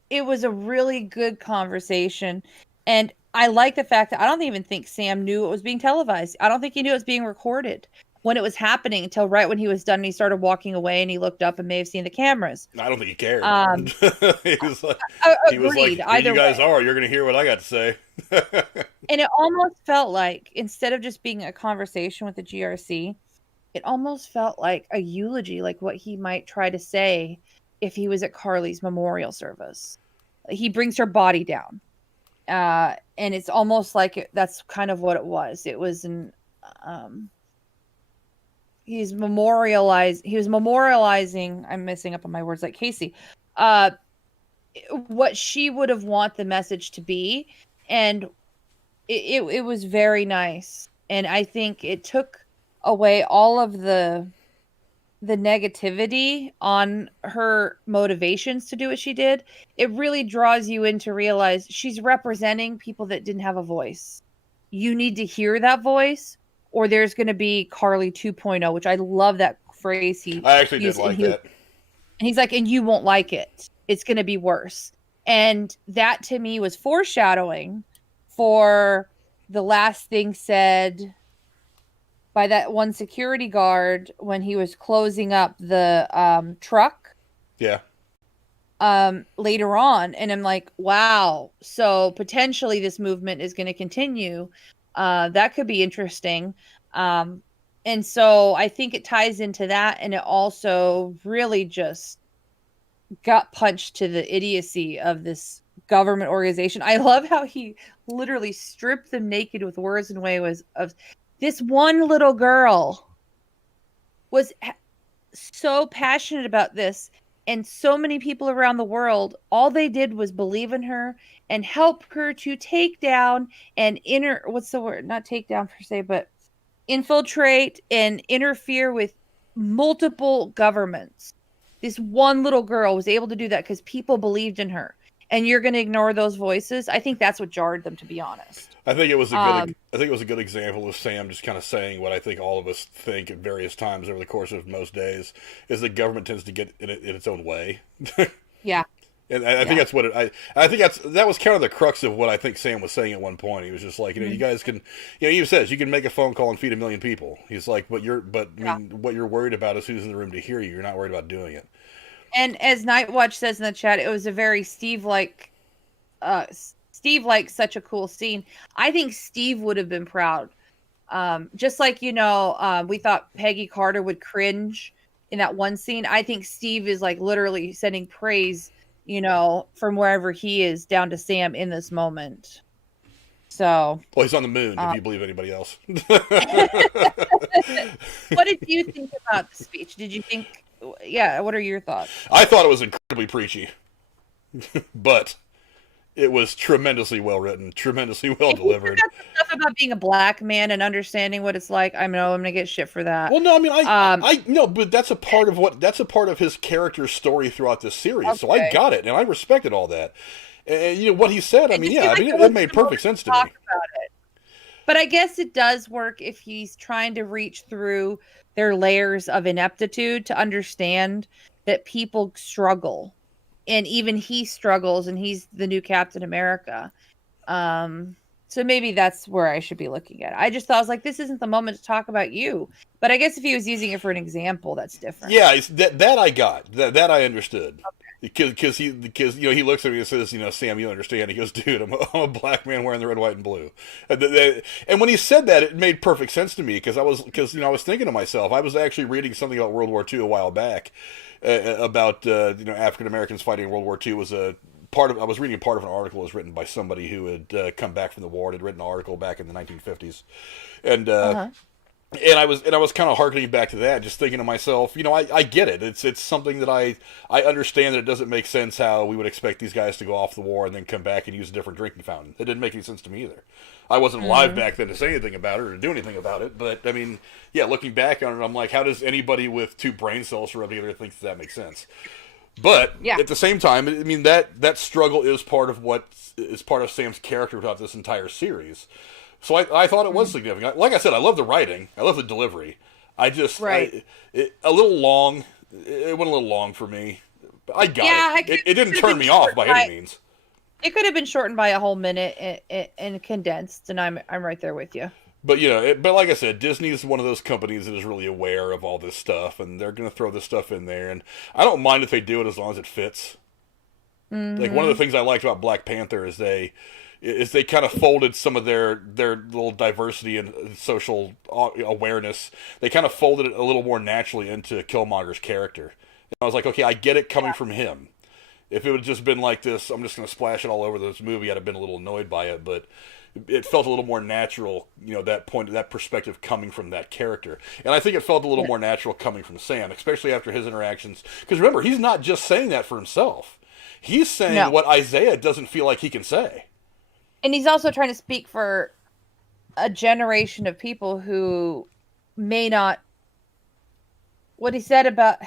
it was a really good conversation. And I like the fact that I don't even think Sam knew it was being televised. I don't think he knew it was being recorded when it was happening until right when he was done and he started walking away and he looked up and may have seen the cameras. I don't think he cared. He was like, agreed. Here you guys are. You're going to hear what I got to say. And it almost felt like, instead of just being a conversation with the GRC, it almost felt like a eulogy, like what he might try to say if he was at Carly's memorial service. He brings her body down. And it's almost like that's kind of what it was. It was he was memorializing, I'm messing up on my words like Casey, what she would have want the message to be. And it was very nice. And I think it took away all of the negativity on her motivations to do what she did. It really draws you in to realize she's representing people that didn't have a voice. You need to hear that voice, or there's going to be Carly 2.0, which I love that phrase. I actually did like that. And he's like, and you won't like it. It's going to be worse. And that to me was foreshadowing for the last thing said by that one security guard when he was closing up the truck. Yeah. Later on. And I'm like, wow. So potentially this movement is going to continue. That could be interesting. And so I think it ties into that. And it also really just gut punched to the idiocy of this government organization. I love how he literally stripped them naked with words and ways of this one little girl was so passionate about this, and so many people around the world, all they did was believe in her and help her to take down and not take down per se, but infiltrate and interfere with multiple governments. This one little girl was able to do that because people believed in her. And you're going to ignore those voices. I think that's what jarred them, to be honest. I think it was a good example of Sam just kind of saying what I think all of us think at various times over the course of most days, is that government tends to get in its own way. Yeah. And I think that's what I think that was kind of the crux of what I think Sam was saying at one point. He was just like, you guys can, he says you can make a phone call and feed 1 million people. He's like, what you're worried about is who's in the room to hear you. You're not worried about doing it. And as Nightwatch says in the chat, it was a very Steve-like such a cool scene. I think Steve would have been proud. Just like, we thought Peggy Carter would cringe in that one scene. I think Steve is like literally sending praise, from wherever he is down to Sam in this moment. So. Well, he's on the moon, if you believe anybody else. What did you think about the speech? Did you think... Yeah, what are your thoughts? I thought it was incredibly preachy, but it was tremendously well written, tremendously well delivered. Stuff about being a black man and understanding what it's like. I know I'm gonna get shit for that. Well, no, I mean, I no, but that's a part of his character's story throughout this series. Okay. So I got it, and I respected all that. And what he said, it made perfect sense to me. About it. But I guess it does work if he's trying to reach through their layers of ineptitude to understand that people struggle. And even he struggles, and he's the new Captain America. So maybe that's where I should be looking at. I just thought, I was like, this isn't the moment to talk about you. But I guess if he was using it for an example, that's different. Yeah, that I got. That I understood. Because he looks at me and says, Sam, you understand. He goes, dude, I'm a black man wearing the red, white, and blue. And when he said that, it made perfect sense to me because I was thinking to myself, I was actually reading something about World War II a while back about African Americans fighting in World War II was a part of. I was reading part of an article that was written by somebody who had come back from the war and had written an article back in the 1950s, and. And I was kind of harkening back to that, just thinking to myself, I get it. It's something that I understand that it doesn't make sense how we would expect these guys to go off the war and then come back and use a different drinking fountain. It didn't make any sense to me either. I wasn't alive back then to say anything about it or to do anything about it. But I mean, yeah, looking back on it, I'm like, how does anybody with two brain cells rubbed together think that makes sense? But at the same time, I mean that struggle is part of Sam's character throughout this entire series. So I thought it was significant. Like I said, I love the writing. I love the delivery. I just a little long. It went a little long for me. I got it. It didn't turn me off by any means. It could have been shortened by a whole minute and condensed, and I'm right there with you. But but like I said, Disney is one of those companies that is really aware of all this stuff, and they're going to throw this stuff in there. And I don't mind if they do it as long as it fits. Like one of the things I liked about Black Panther is they kind of folded some of their little diversity and social awareness. They kind of folded it a little more naturally into Killmonger's character. And I was like, okay, I get it coming from him. If it would have just been like this, I'm just going to splash it all over this movie, I'd have been a little annoyed by it. But it felt a little more natural, that perspective coming from that character. And I think it felt a little more natural coming from Sam, especially after his interactions. Because remember, he's not just saying that for himself. He's saying what Isaiah doesn't feel like he can say. And he's also trying to speak for a generation of people who may not. What he said about.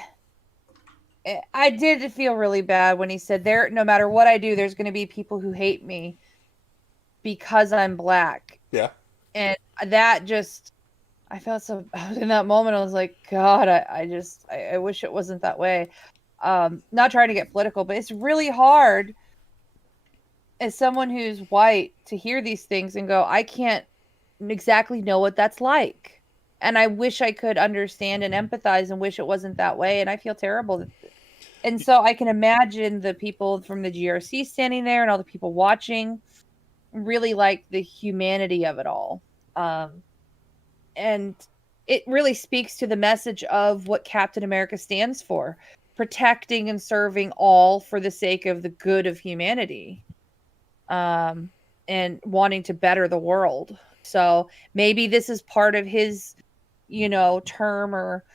I did feel really bad when he said, no matter what I do, there's going to be people who hate me because I'm black. Yeah. And that just. I felt so. In that moment, I was like, God, I wish it wasn't that way. Not trying to get political, but it's really hard as someone who's white to hear these things and go, I can't exactly know what that's like. And I wish I could understand and empathize and wish it wasn't that way. And I feel terrible. And so I can imagine the people from the GRC standing there and all the people watching really like the humanity of it all. And it really speaks to the message of what Captain America stands for, protecting and serving all for the sake of the good of humanity. And wanting to better the world. So maybe this is part of his, term or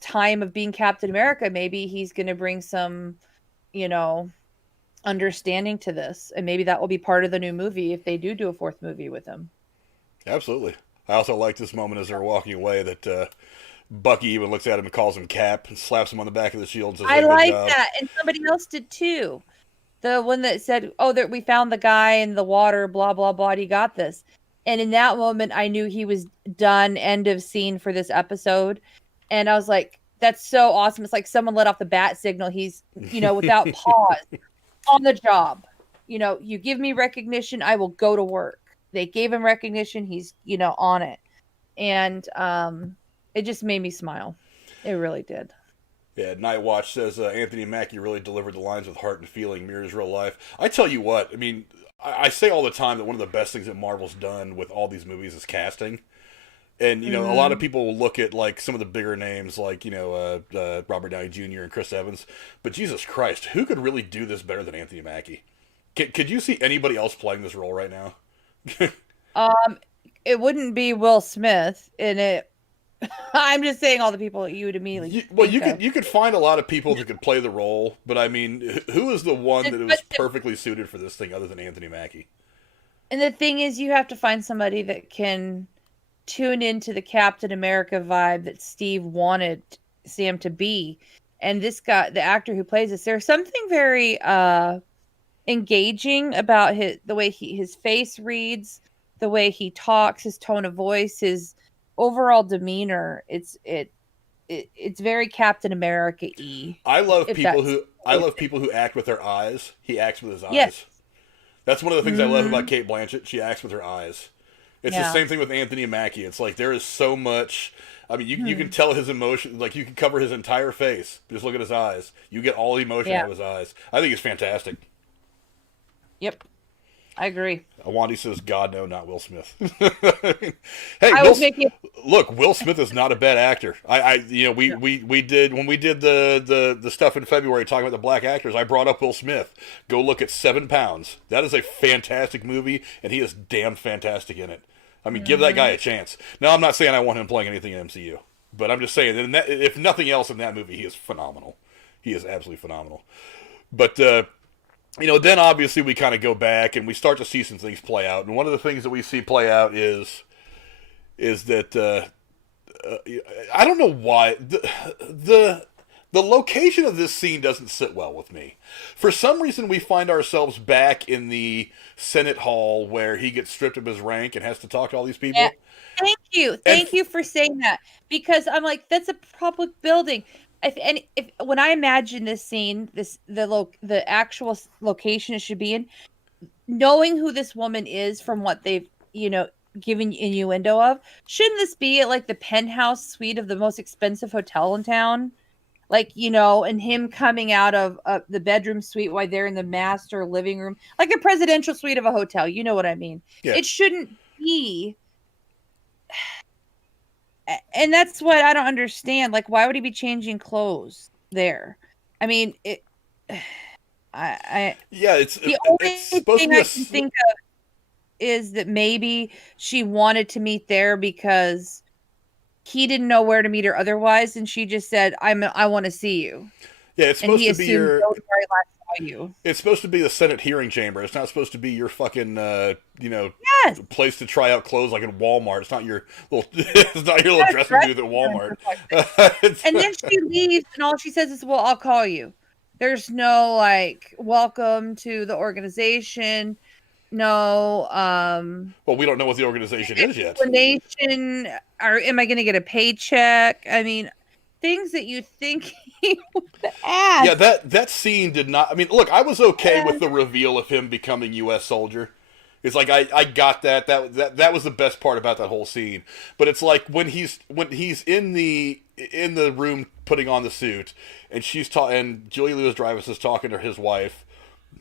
time of being Captain America. Maybe he's going to bring some, understanding to this. And maybe that will be part of the new movie if they do a fourth movie with him. Absolutely. I also like this moment as they're walking away that Bucky even looks at him and calls him Cap and slaps him on the back of the shield. And says, I like that. And somebody else did too. The one that said, that we found the guy in the water, blah, blah, blah, he got this. And in that moment, I knew he was done, end of scene for this episode. And I was like, that's so awesome. It's like someone let off the bat signal. He's, without pause, on the job. You give me recognition, I will go to work. They gave him recognition. He's, on it. And it just made me smile. It really did. Yeah, Night Watch says Anthony Mackie really delivered the lines with heart and feeling, mirrors real life. I tell you what, I mean, I say all the time that one of the best things that Marvel's done with all these movies is casting. And, a lot of people will look at, like, some of the bigger names, like, Robert Downey Jr. and Chris Evans. But Jesus Christ, who could really do this better than Anthony Mackie? Could you see anybody else playing this role right now? It wouldn't be Will Smith in it. I'm just saying all the people that you would immediately. You could find a lot of people that could play the role, but I mean, who is the one that was perfectly suited for this thing other than Anthony Mackie? And the thing is, you have to find somebody that can tune into the Captain America vibe that Steve wanted Sam to be. And this guy, the actor who plays this, there's something very engaging about the way his face reads, the way he talks, his tone of voice, his overall demeanor. It's very Captain America-y. I love people who act with their eyes. He acts with his eyes. Yes. That's one of the things I love about Cate Blanchett. She acts with her eyes. It's the Yeah. same thing with Anthony Mackie. It's like there is so much. I mean, you can tell his emotion. Like you can cover his entire face. Just look at his eyes. You get all the emotion out of his eyes. I think it's fantastic. Yep. I agree. Awandi says, "God no, not Will Smith." Hey, look, Will Smith is not a bad actor. We did when we did the stuff in February talking about the black actors. I brought up Will Smith. Go look at 7 Pounds. That is a fantastic movie, and he is damn fantastic in it. I mean, give that guy a chance. Now, I'm not saying I want him playing anything in MCU, but I'm just saying that if nothing else in that movie, he is phenomenal. He is absolutely phenomenal. But then obviously we kind of go back and we start to see some things play out. And one of the things that we see play out is that I don't know why the location of this scene doesn't sit well with me. For some reason, we find ourselves back in the Senate hall where he gets stripped of his rank and has to talk to all these people. Yeah. Thank you for saying that, because I'm like, that's a public building. If when I imagine this scene, the actual location it should be in, knowing who this woman is from what they've given innuendo of, shouldn't this be at like the penthouse suite of the most expensive hotel in town? Like, and him coming out of the bedroom suite while they're in the master living room, like a presidential suite of a hotel. You know what I mean? Yeah. It shouldn't be. And that's what I don't understand. Like, why would he be changing clothes there? I mean, it's the only thing I can think of is that maybe she wanted to meet there because he didn't know where to meet her otherwise, and she just said, "I want to see you." Yeah, it's supposed to be your. You. It's supposed to be the Senate hearing chamber. It's not supposed to be your fucking, Yes. place to try out clothes like in Walmart. It's not your little, dressing booth at Walmart. And then she leaves, and all she says is, "Well, I'll call you." There's no like, "Welcome to the organization." No. Well, we don't know what the organization is yet. Explanation, or am I going to get a paycheck? I mean, things that you think he would ask. Yeah, that scene did not. I mean, look, I was okay with the reveal of him becoming U.S. soldier. It's like I got that. That was the best part about that whole scene. But it's like when he's in the room putting on the suit, and and Julia Louis-Dreyfus is talking to his wife.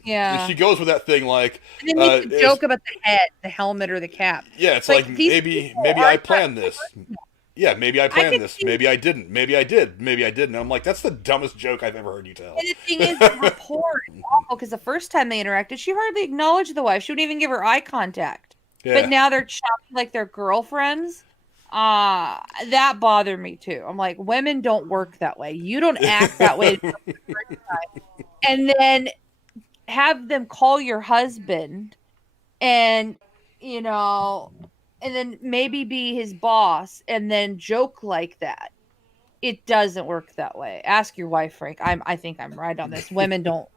Yeah. And she goes with that thing like... And then you joke about the head, the helmet, or the cap. Yeah, it's like maybe I planned this. Yeah, maybe I planned this. Maybe I didn't. Maybe I did. Maybe I didn't. And I'm like, that's the dumbest joke I've ever heard you tell. And the thing is, the rapport is awful, because the first time they interacted, she hardly acknowledged the wife. She wouldn't even give her eye contact. Yeah. But now they're chatting like they're girlfriends. That bothered me too. I'm like, women don't work that way. You don't act that way. And then have them call your husband and then maybe be his boss and then joke like that. It doesn't work that way. Ask your wife, Frank. I think I'm right on this. Women don't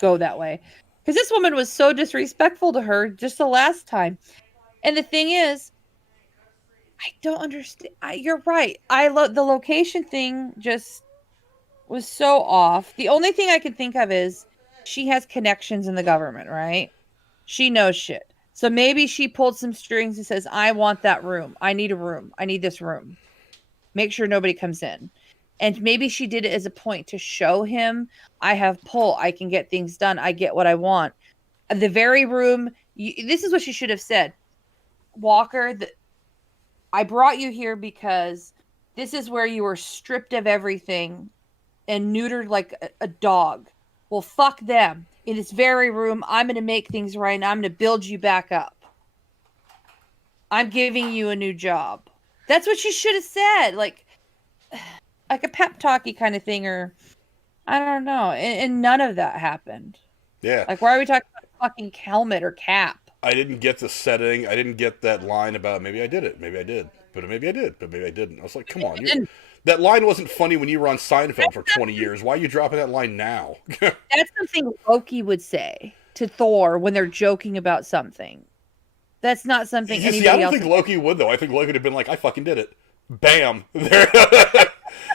go that way. Because this woman was so disrespectful to her just the last time. And the thing is, I don't understand. You're right. I love the location thing, just was so off. The only thing I can think of is she has connections in the government, right? She knows shit. So maybe she pulled some strings and says, I want that room. I need a room. I need this room. Make sure nobody comes in. And maybe she did it as a point to show him, I have pull. I can get things done. I get what I want. The very room. This is what she should have said. Walker, I brought you here because this is where you were stripped of everything and neutered like a dog. Well, fuck them. In this very room, I'm going to make things right, and I'm going to build you back up. I'm giving you a new job. That's what she should have said. Like a pep talky kind of thing, or I don't know. And none of that happened. Yeah. Like, why are we talking about a fucking helmet or cap? I didn't get the setting. I didn't get that line about maybe I did it. Maybe I did. But maybe I did. But maybe I didn't. I was like, come on. That line wasn't funny when you were on Seinfeld for 20 years. Why are you dropping that line now? That's something Loki would say to Thor when they're joking about something. That's not something See, anybody I don't else. think Loki would, though. I think Loki would have been like, I fucking did it. Bam.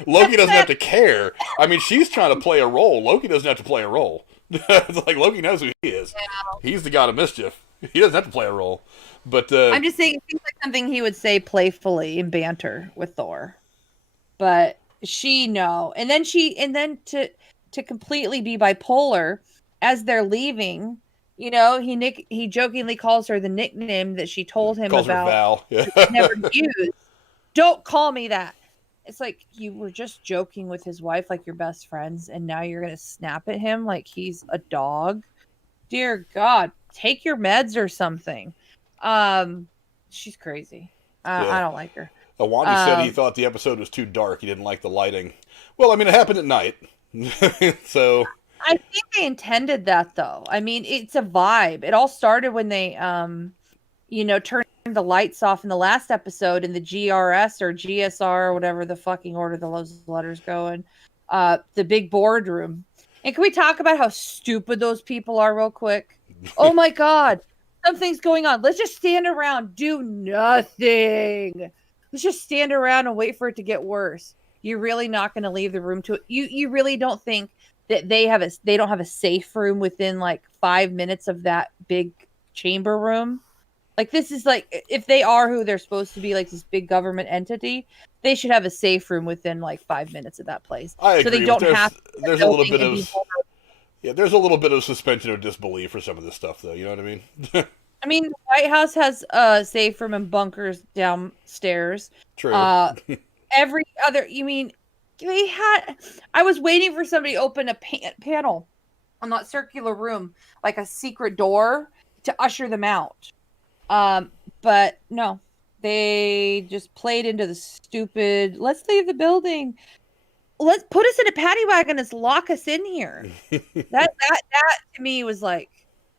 Loki doesn't have to care. I mean, she's trying to play a role. Loki doesn't have to play a role. It's like, Loki knows who he is. Yeah. He's the god of mischief. He doesn't have to play a role. But I'm just saying, it seems like something he would say playfully in banter with Thor. But and then to completely be bipolar as they're leaving, he jokingly calls her the nickname that she told him calls about. Her Val. Yeah. Never used. Don't call me that. It's like you were just joking with his wife like you're best friends, and now you're gonna snap at him like he's a dog. Dear God, take your meds or something. She's crazy. I don't like her. Awani said he thought the episode was too dark. He didn't like the lighting. Well, I mean, it happened at night. So I think they intended that, though. I mean, it's a vibe. It all started when they, turned the lights off in the last episode in the GRS or GSR or whatever the fucking order those letters go in, the big boardroom. And can we talk about how stupid those people are real quick? Oh my God, something's going on. Let's just stand around, do nothing. Let's just stand around and wait for it to get worse. You're really not going to leave the room to it. You really don't think that they don't have a safe room within like 5 minutes of that big chamber room? Like, this is like, if they are who they're supposed to be, like this big government entity, they should have a safe room within like 5 minutes of that place. I agree. So they don't have. There's a little bit of there's a little bit of suspension of disbelief for some of this stuff, though. You know what I mean? I mean, the White House has a safe room and bunkers downstairs. True. Every other, I was waiting for somebody to open a panel on that circular room, like a secret door to usher them out. But no, they just played into the stupid, let's leave the building. Let's put us in a paddy wagon. Let's lock us in here. That to me was like,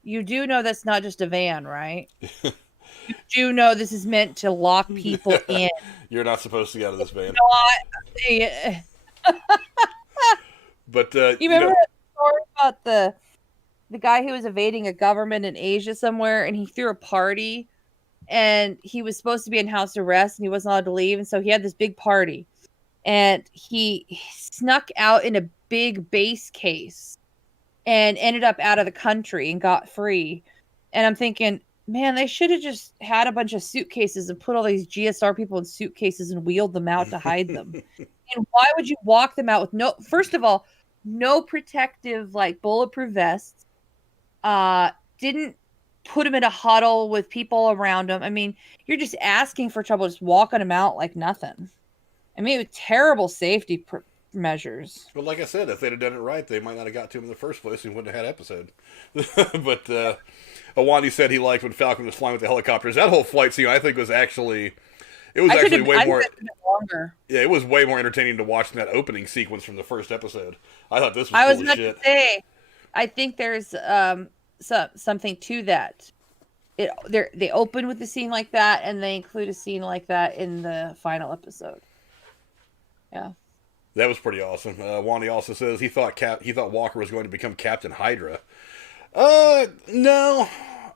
you do know that's not just a van, right? You do know this is meant to lock people in. You're not supposed to get out of this van. But you remember that story about the guy who was evading a government in Asia somewhere, and he threw a party, and he was supposed to be in house arrest, and he wasn't allowed to leave, and so he had this big party, and he snuck out in a big base case, and ended up out of the country and got free. And I'm thinking, man, they should have just had a bunch of suitcases and put all these GSR people in suitcases and wheeled them out to hide them. And why would you walk them out with first of all, no protective, like, bulletproof vests? Didn't put them in a huddle with people around them. I mean, you're just asking for trouble, just walking them out like nothing. I mean, with terrible safety measures. Well, like I said, if they'd have done it right, they might not have got to him in the first place and wouldn't have had episode. But Awani said he liked when Falcon was flying with the helicopters. That whole flight scene, I think, was actually... It was actually way more... longer. Yeah, it was way more entertaining to watch than that opening sequence from the first episode. I thought this was cool as shit. I was about to say, I think there's something to that. They open with a scene like that, and they include a scene like that in the final episode. Yeah. That was pretty awesome. Wani also says he thought Walker was going to become Captain Hydra. No.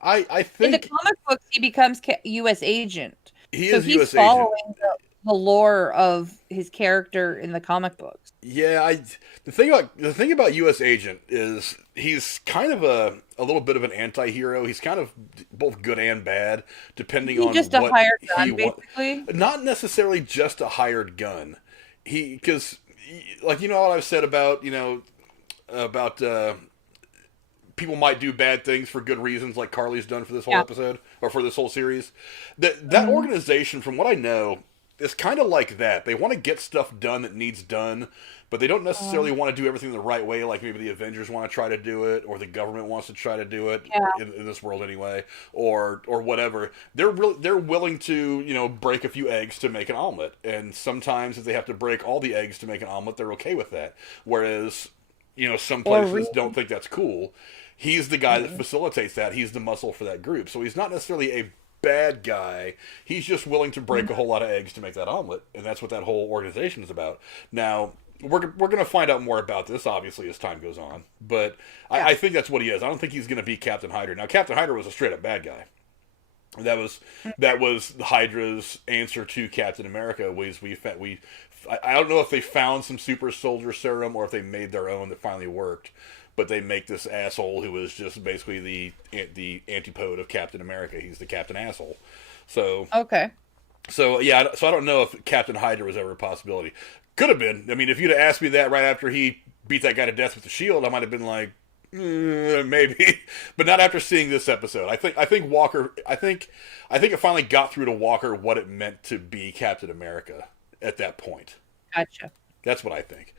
I think... In the comic books, he becomes U.S. agent. He is U.S. agent. So he's following the lore of his character in the comic books. Yeah, the thing about U.S. agent is he's kind of a little bit of an anti-hero. He's kind of both good and bad, depending on just a hired gun, basically. Not necessarily just a hired gun. Because, like, you know what I've said about people might do bad things for good reasons, like Carly's done for this whole episode, or for this whole series. That organization, from what I know, is kind of like that. They want to get stuff done that needs done, but they don't necessarily want to do everything the right way, like maybe the Avengers want to try to do it, or the government wants to try to do it, in this world anyway, or whatever. They're willing to, break a few eggs to make an omelet, and sometimes if they have to break all the eggs to make an omelet, they're okay with that. Whereas, some places don't think that's cool. He's the guy that facilitates that. He's the muscle for that group. So he's not necessarily a bad guy. He's just willing to break a whole lot of eggs to make that omelet. And that's what that whole organization is about. Now, we're going to find out more about this, obviously, as time goes on. But I think that's what he is. I don't think he's going to be Captain Hydra. Now, Captain Hydra was a straight-up bad guy. That was Hydra's answer to Captain America. I don't know if they found some super soldier serum or if they made their own that finally worked, but they make this asshole who is just basically the antipode of Captain America. He's the Captain asshole. So Okay. so yeah, so I don't know if Captain Hydra was ever a possibility. Could have been. I mean, if you'd have asked me that right after he beat that guy to death with the shield, I might have been like, maybe, but not after seeing this episode. I think Walker. I think it finally got through to Walker what it meant to be Captain America at that point. Gotcha. That's what I think.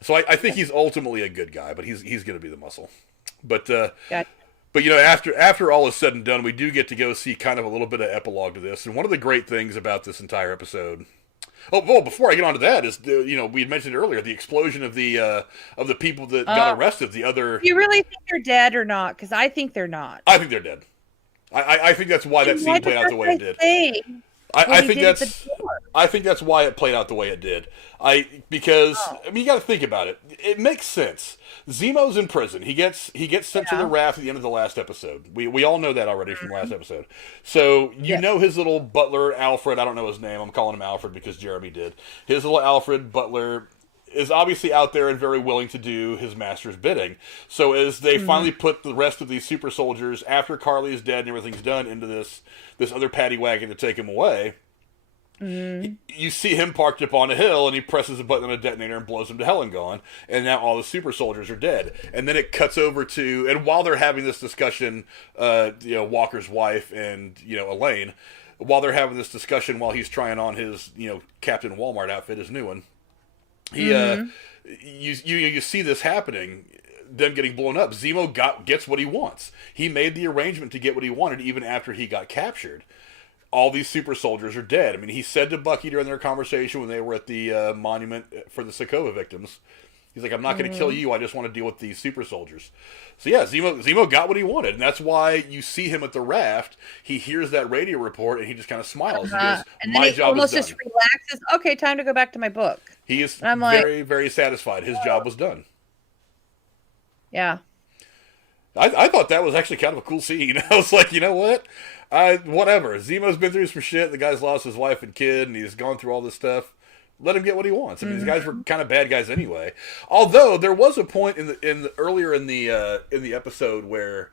So I think he's ultimately a good guy, but he's going to be the muscle. But Gotcha. but you know, after all is said and done, we do get to go see kind of a little bit of epilogue to this. And one of the great things about this entire episode. Oh, well, before I get on to that, is we had mentioned earlier the explosion of the people that got arrested. The other. Do you really think they're dead or not? Because I think they're not. I think they're dead. I think that's why that scene played out the way it did. I think that's why it played out the way it did. Because I mean, you got to think about it. It makes sense. Zemo's in prison. He gets sent to the raft at the end of the last episode. We all know that already from the last episode. So you know his little butler Alfred. I don't know his name. I'm calling him Alfred because Jeremy did. His little Alfred butler is obviously out there and very willing to do his master's bidding. So as they finally put the rest of these super soldiers, after Carly is dead and everything's done, into this other paddy wagon to take him away, you see him parked up on a hill, and he presses a button on a detonator and blows him to hell and gone. And now all the super soldiers are dead. And then it cuts over to, and while they're having this discussion, Walker's wife and Elaine, while they're having this discussion, while he's trying on his Captain Walmart outfit, his new one. You see this happening, them getting blown up. Zemo gets what he wants. He made the arrangement to get what he wanted, even after he got captured. All these super soldiers are dead. I mean, he said to Bucky during their conversation when they were at the monument for the Sokovia victims, he's like, "I'm not going to kill you. I just want to deal with these super soldiers." So yeah, Zemo got what he wanted, and that's why you see him at the raft. He hears that radio report, and he just kind of smiles. He goes, and then he almost just relaxes. Okay, time to go back to my book. He is very, very satisfied. His job was done. Yeah. I thought that was actually kind of a cool scene. I was like, you know what? Whatever. Zemo's been through some shit. The guy's lost his wife and kid, and he's gone through all this stuff. Let him get what he wants. I mean, these guys were kind of bad guys anyway. Although there was a point earlier in the episode where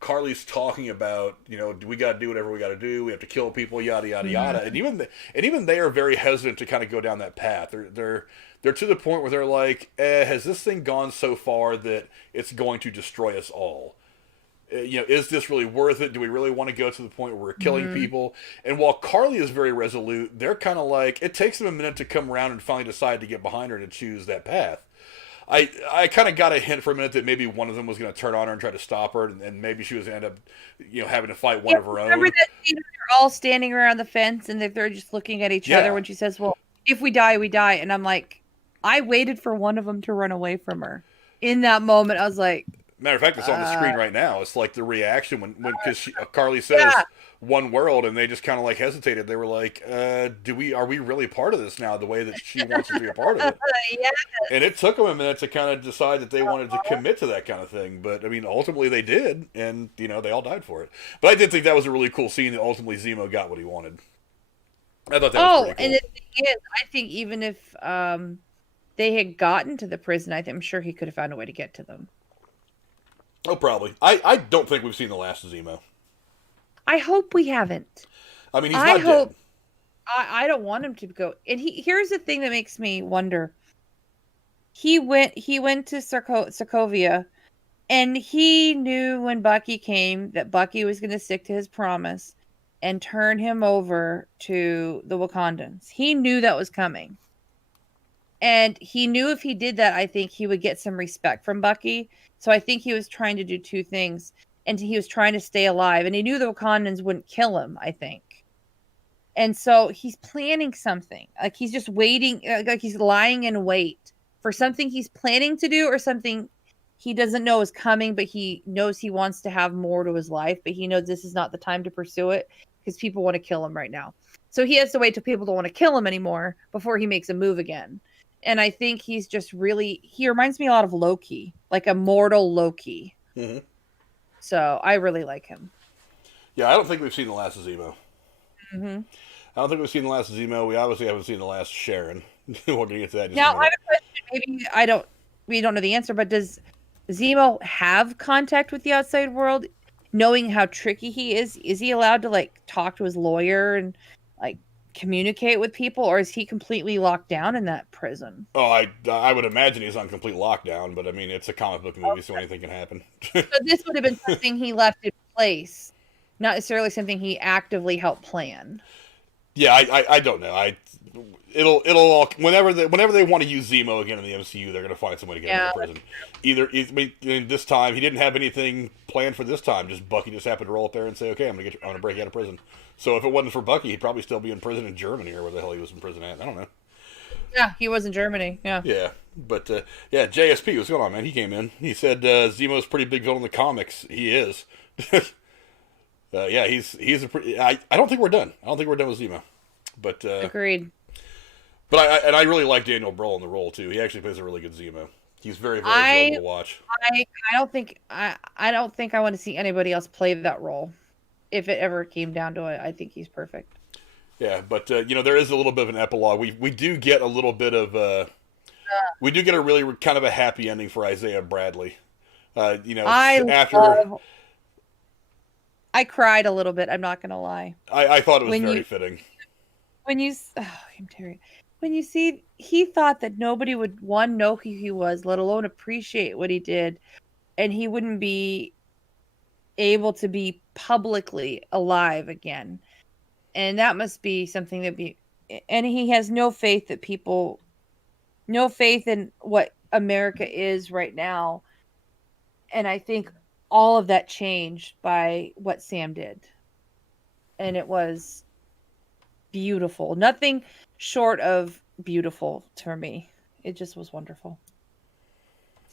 Carly's talking about, we got to do whatever we got to do. We have to kill people, yada yada yada. And even they are very hesitant to kind of go down that path. They're to the point where they're like, has this thing gone so far that it's going to destroy us all? Is this really worth it? Do we really want to go to the point where we're killing people? And while Carly is very resolute, they're kind of like, it takes them a minute to come around and finally decide to get behind her and to choose that path. I kind of got a hint for a minute that maybe one of them was going to turn on her and try to stop her, and maybe she was going to end up, having to fight one of her own. Remember that scene where they're all standing around the fence and they're just looking at each other when she says, "Well, if we die, we die." And I'm like, I waited for one of them to run away from her. In that moment, I was like, matter of fact, it's on the screen right now. It's like the reaction when because Carly says "one world" and they just kind of like hesitated. They were like, are we really part of this now? The way that she wants to be a part of it. Yes. And it took them a minute to kind of decide that they wanted to commit to that kind of thing. But I mean, ultimately they did, and they all died for it. But I did think that was a really cool scene that ultimately Zemo got what he wanted. I thought that was pretty cool. And the thing is, I think even if they had gotten to the prison, I'm sure he could have found a way to get to them. Oh, probably. I don't think we've seen the last of Zemo. I hope we haven't. I mean, he's not dead. I don't want him to go. And here's the thing that makes me wonder. He went to Sokovia, and he knew when Bucky came that Bucky was going to stick to his promise and turn him over to the Wakandans. He knew that was coming. And he knew if he did that, I think he would get some respect from Bucky. So I think he was trying to do two things. And he was trying to stay alive. And he knew the Wakandans wouldn't kill him, I think. And so he's planning something. Like he's just waiting. Like he's lying in wait for something he's planning to do or something he doesn't know is coming. But he knows he wants to have more to his life. But he knows this is not the time to pursue it because people want to kill him right now. So he has to wait till people don't want to kill him anymore before he makes a move again. And I think he's just he reminds me a lot of Loki, like a mortal Loki. Mm-hmm. So I really like him. Yeah, I don't think we've seen the last of Zemo. Hmm. I don't think we've seen the last of Zemo. We obviously haven't seen the last of Sharon. We're going to get to that in just a Now, I minute. have a question. Maybe we don't know the answer, but does Zemo have contact with the outside world, knowing how tricky he is? Is he allowed to like talk to his lawyer and like communicate with people, or is he completely locked down in that prison? Oh, I would imagine he's on complete lockdown, but I mean, it's a comic book movie, so anything can happen. So this would have been something he left in place, not necessarily something he actively helped plan. Yeah, I don't know. It'll all whenever they want to use Zemo again in the MCU, they're going to find some way to get him out Yeah. of prison. I mean, this time he didn't have anything planned for this time. Just Bucky just happened to roll up there and say, "Okay, I'm going to break you out of prison." So if it wasn't for Bucky, he'd probably still be in prison in Germany or where the hell he was in prison at. I don't know. Yeah, he was in Germany. Yeah. Yeah, but yeah, JSP, what's going on, man? He came in. He said Zemo's a pretty big villain in the comics. He is. Yeah, he's a pretty. I don't think we're done. I don't think we're done with Zemo. But Agreed. but I really like Daniel Brühl in the role too. He actually plays a really good Zemo. He's very enjoyable to watch. I don't think I want to see anybody else play that role. If it ever came down to it, I think he's perfect. Yeah, but there is a little bit of an epilogue. We do get a little bit of we do get a really kind of a happy ending for Isaiah Bradley. After I cried a little bit. I'm not gonna lie. I thought it was very fitting. I'm Terry. When you see, he thought that nobody would know who he was, let alone appreciate what he did, and he wouldn't be able to be publicly alive again. And that must be something and he has no faith in what America is right now. And I think all of that changed by what Sam did. And it was beautiful. Nothing short of beautiful to me. It just was wonderful.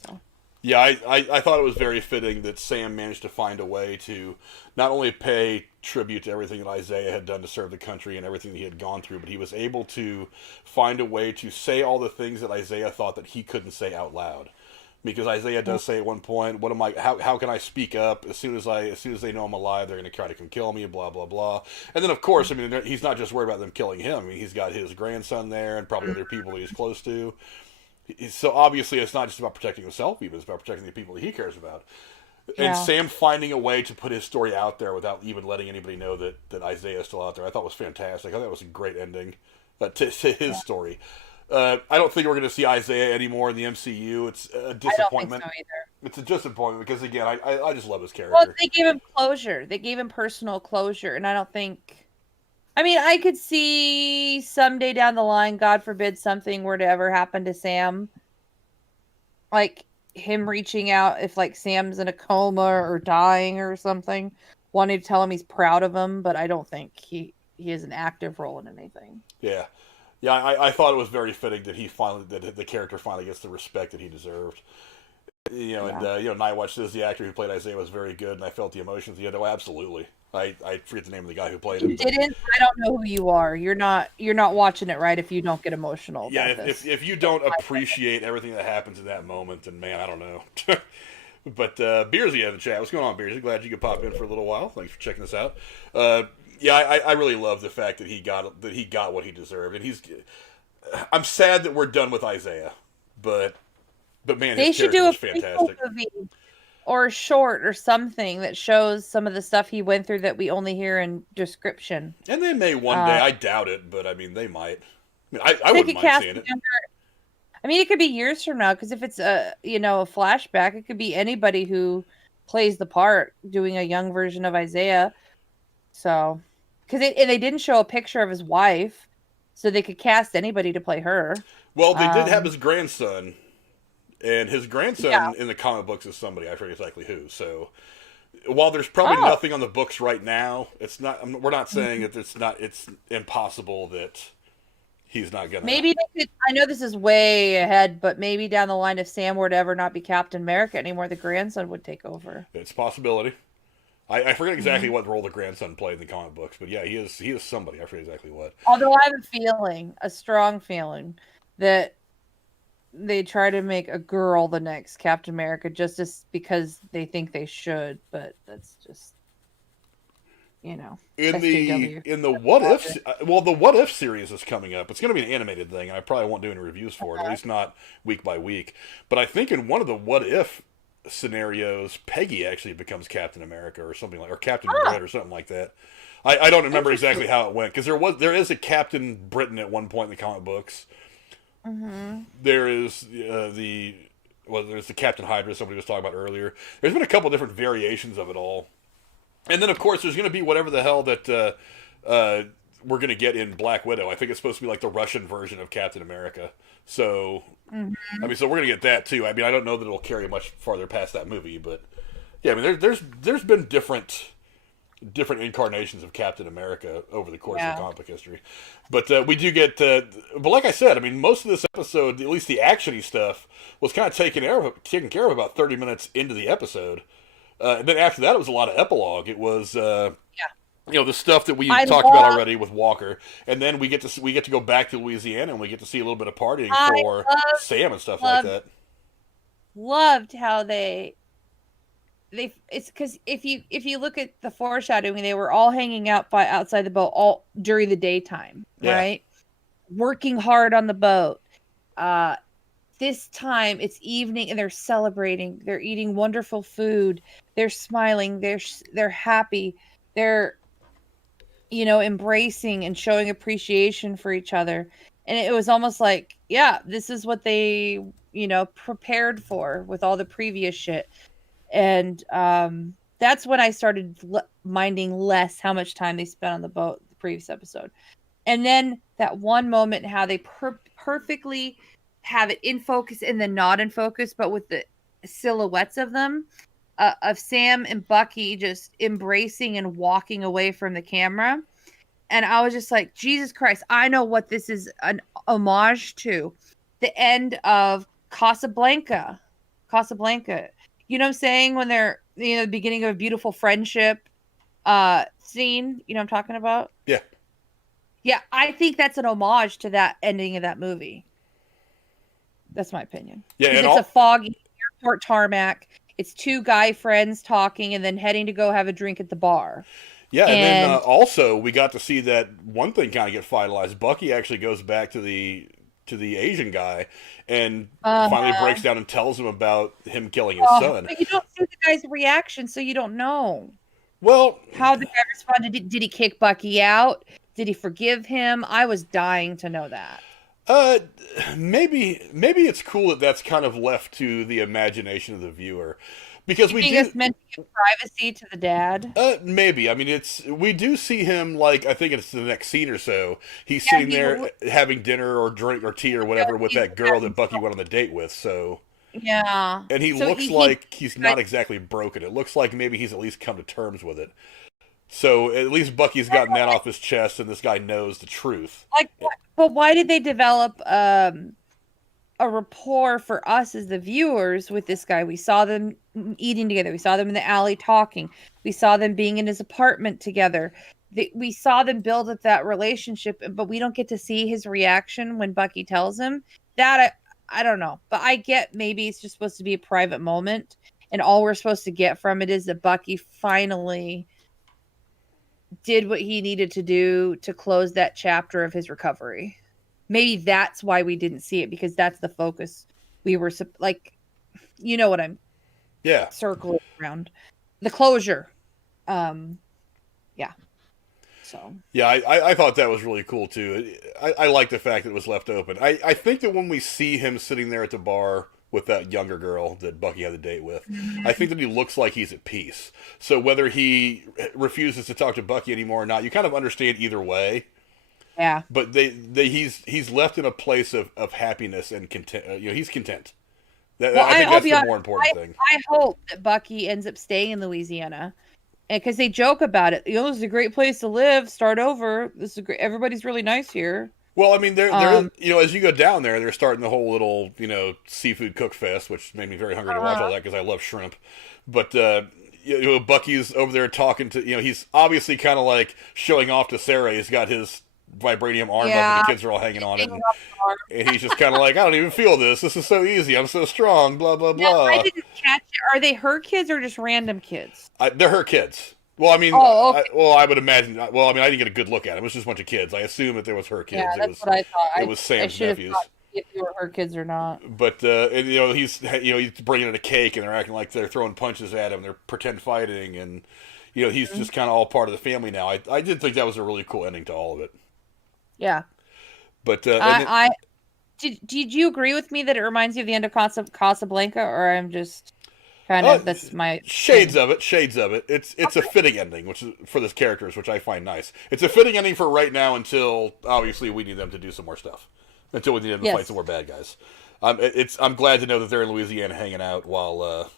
So. Yeah, I thought it was very fitting that Sam managed to find a way to not only pay tribute to everything that Isaiah had done to serve the country and everything that he had gone through, but he was able to find a way to say all the things that Isaiah thought that he couldn't say out loud. Because Isaiah does say at one point, "What am I? How can I speak up? As soon as they know I'm alive, they're going to try to come kill me." Blah blah blah. And then of course, I mean, he's not just worried about them killing him. I mean, he's got his grandson there and probably other people that he's close to. So obviously, it's not just about protecting himself; even it's about protecting the people that he cares about. And Sam finding a way to put his story out there without even letting anybody know that Isaiah is still out there, I thought was fantastic. I thought that was a great ending to his story. I don't think we're going to see Isaiah anymore in the MCU. It's a disappointment. I don't think so either. It's a disappointment because, again, I just love his character. Well, they gave him closure. They gave him personal closure, and I don't think... I mean, I could see someday down the line, God forbid, something were to ever happen to Sam. Like, him reaching out if, like, Sam's in a coma or dying or something, wanting to tell him he's proud of him, but I don't think he has an active role in anything. Yeah. Yeah, I thought it was very fitting that the character finally gets the respect that he deserved. Nightwatch says the actor who played Isaiah was very good, and I felt the emotions. Oh, absolutely. I forget the name of the guy who played him. You didn't? I don't know who you are. You're not watching it right if you don't get emotional. Yeah, about this. if you don't appreciate everything that happens in that moment, then man, I don't know. But Beersy in the chat. What's going on, Beersy? Glad you could pop in for a little while. Thanks for checking us out. Yeah, I really love the fact that he got what he deserved, and I'm sad that we're done with Isaiah, but man, they his should character do was a fantastic. movie or a short or something that shows some of the stuff he went through that we only hear in description. And they may one day. I doubt it, but I mean, they might. I mean, I wouldn't mind seeing it. I mean, it could be years from now because if it's a flashback, it could be anybody who plays the part doing a young version of Isaiah. So, because they didn't show a picture of his wife, so they could cast anybody to play her. Well, they did have his grandson, and his grandson in the comic books is somebody I forget exactly who. So, while there's probably nothing on the books right now, it's not. We're not saying that it's impossible that he's not gonna. Maybe they could. I know this is way ahead, but maybe down the line, if Sam were to ever not be Captain America anymore, the grandson would take over. It's a possibility. I forget exactly what role the grandson played in the comic books, but yeah, he is somebody. I forget exactly what. Although I have a strong feeling, that they try to make a girl the next Captain America just because they think they should, but that's just... SJW. In the What If, well, the What If series is coming up. It's going to be an animated thing, and I probably won't do any reviews for it, at least not week by week. But I think in one of the What If scenarios, Peggy actually becomes Captain America or something like, or Captain Britain or something like that. I don't remember exactly how it went, because there is a Captain Britain at one point in the comic books. Mm-hmm. There is there's the Captain Hydra somebody was talking about earlier. There's been a couple different variations of it all. And then, of course, there's going to be whatever the hell that we're going to get in Black Widow. I think it's supposed to be like the Russian version of Captain America. So, I mean, so we're going to get that, too. I mean, I don't know that it'll carry much farther past that movie, but yeah, I mean, there's been different incarnations of Captain America over the course of comic book history. But we do get, but like I said, I mean, most of this episode, at least the action-y stuff, was kind of taken care of about 30 minutes into the episode. And then after that, it was a lot of epilogue. It was, the stuff that we talked about already with Walker, and then we get to go back to Louisiana, and we get to see a little bit of partying for Sam and stuff like that. Loved how it's because if you look at the foreshadowing, they were all hanging out outside the boat all during the daytime, right? Working hard on the boat. This time it's evening and they're celebrating. They're eating wonderful food. They're smiling. They're happy. They're, embracing and showing appreciation for each other. And it was almost like, this is what they, prepared for with all the previous shit. And that's when I started minding less how much time they spent on the boat the previous episode. And then that one moment, how they perfectly have it in focus and then not in focus, but with the silhouettes of them, of Sam and Bucky just embracing and walking away from the camera. And I was just like, Jesus Christ, I know what this is an homage to. The end of Casablanca. You know what I'm saying? When they're, the beginning of a beautiful friendship scene. You know what I'm talking about? Yeah. Yeah, I think that's an homage to that ending of that movie. That's my opinion. Yeah, and it's a foggy airport tarmac. It's two guy friends talking and then heading to go have a drink at the bar. Yeah, and then also we got to see that one thing kind of get finalized. Bucky actually goes back to the Asian guy and finally breaks down and tells him about him killing his son. But you don't see the guy's reaction, so you don't know. Well, how the guy responded. Did he kick Bucky out? Did he forgive him? I was dying to know that. Maybe it's cool that that's kind of left to the imagination of the viewer, because it's meant to give privacy to the dad. Maybe. I mean, we do see him, like, I think it's the next scene or so. He's sitting there having dinner or drink or tea or whatever with that girl that Bucky went on the date with. So yeah, and he looks like he's not exactly broken. It looks like maybe he's at least come to terms with it. So at least Bucky's gotten that off his chest, and this guy knows the truth. But why did they develop a rapport for us as the viewers with this guy? We saw them eating together. We saw them in the alley talking. We saw them being in his apartment together. We saw them build up that relationship, but we don't get to see his reaction when Bucky tells him that. I don't know, but I get maybe it's just supposed to be a private moment, and all we're supposed to get from it is that Bucky finally did what he needed to do to close that chapter of his recovery. Maybe that's why we didn't see it, because that's the focus. We were like, you know what I'm circling around. The closure. Yeah. So. Yeah, I thought that was really cool too. I like the fact that it was left open. I think that when we see him sitting there at the bar with that younger girl that Bucky had a date with, I think that he looks like he's at peace. So whether he refuses to talk to Bucky anymore or not, you kind of understand either way. Yeah. But he's left in a place of happiness and content. He's content. I think that's the more important thing. I hope that Bucky ends up staying in Louisiana, because they joke about it. This is a great place to live. Start over. This is great. Everybody's really nice here. Well, I mean, they're as you go down there, they're starting the whole little, seafood cook fest, which made me very hungry to watch all that because I love shrimp. But, Bucky's over there talking to, he's obviously kind of like showing off to Sarah. He's got his vibranium arm up and the kids are all hanging on it. And he's just kind of like, I don't even feel this. This is so easy. I'm so strong, blah, blah, blah. I didn't catch it. Are they her kids or just random kids? They're her kids. Well, I mean, Oh, okay. I would imagine. Well, I mean, I didn't get a good look at it. It was just a bunch of kids. I assume that there was her kids. Yeah, that's what I thought. It was I Sam's should have nephews. thought if you were her kids or not. But and, he's bringing in a cake, and they're acting like they're throwing punches at him. They're pretend fighting, and he's just kind of all part of the family now. I did think that was a really cool ending to all of it. Yeah. But did you agree with me that it reminds you of the end of Casablanca, or I'm just kind of that's my shades of it. It's a fitting ending, which is for this characters, which I find nice. It's a fitting ending for right now until obviously we need them to do some more stuff. Until we need them to fight some more bad guys. I'm glad to know that they're in Louisiana hanging out while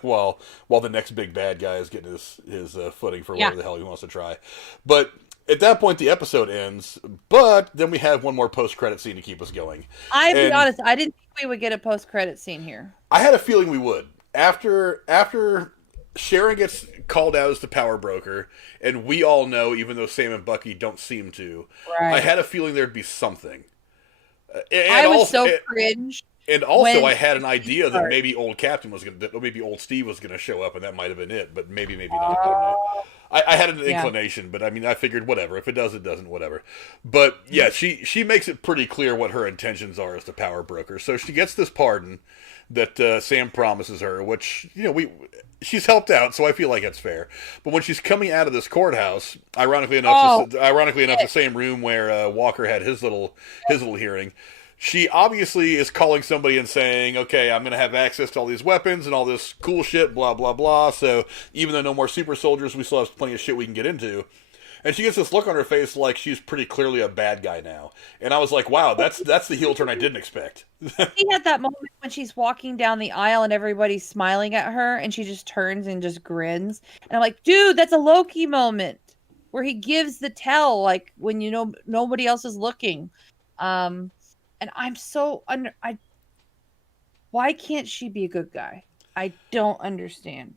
while the next big bad guy is getting his footing for whatever the hell he wants to try. But at that point, the episode ends, but then we have one more post-credit scene to keep us going. I'll be honest, I didn't think we would get a post-credit scene here. I had a feeling we would. After Sharon gets called out as the Powerbroker, and we all know, even though Sam and Bucky don't seem to, I had a feeling there'd be something. I was so cringe. And also, I had an idea that maybe old Captain was maybe old Steve was gonna show up, and that might have been it. But maybe not. I don't know. I had an inclination, but I mean, I figured whatever. If it does, it doesn't. Whatever. But yeah, she makes it pretty clear what her intentions are as the Powerbroker. So she gets this pardon that Sam promises her, which she's helped out, so I feel like it's fair. But when she's coming out of this courthouse, ironically enough, the same room where Walker had his little hearing. She obviously is calling somebody and saying, okay, I'm going to have access to all these weapons and all this cool shit, blah, blah, blah. So even though no more super soldiers, we still have plenty of shit we can get into. And she gets this look on her face like she's pretty clearly a bad guy now. And I was like, wow, that's the heel turn I didn't expect. She had that moment when she's walking down the aisle and everybody's smiling at her and she just turns and just grins. And I'm like, dude, that's a Loki moment where he gives the tell, like when nobody else is looking. And I'm so why can't she be a good guy? I don't understand.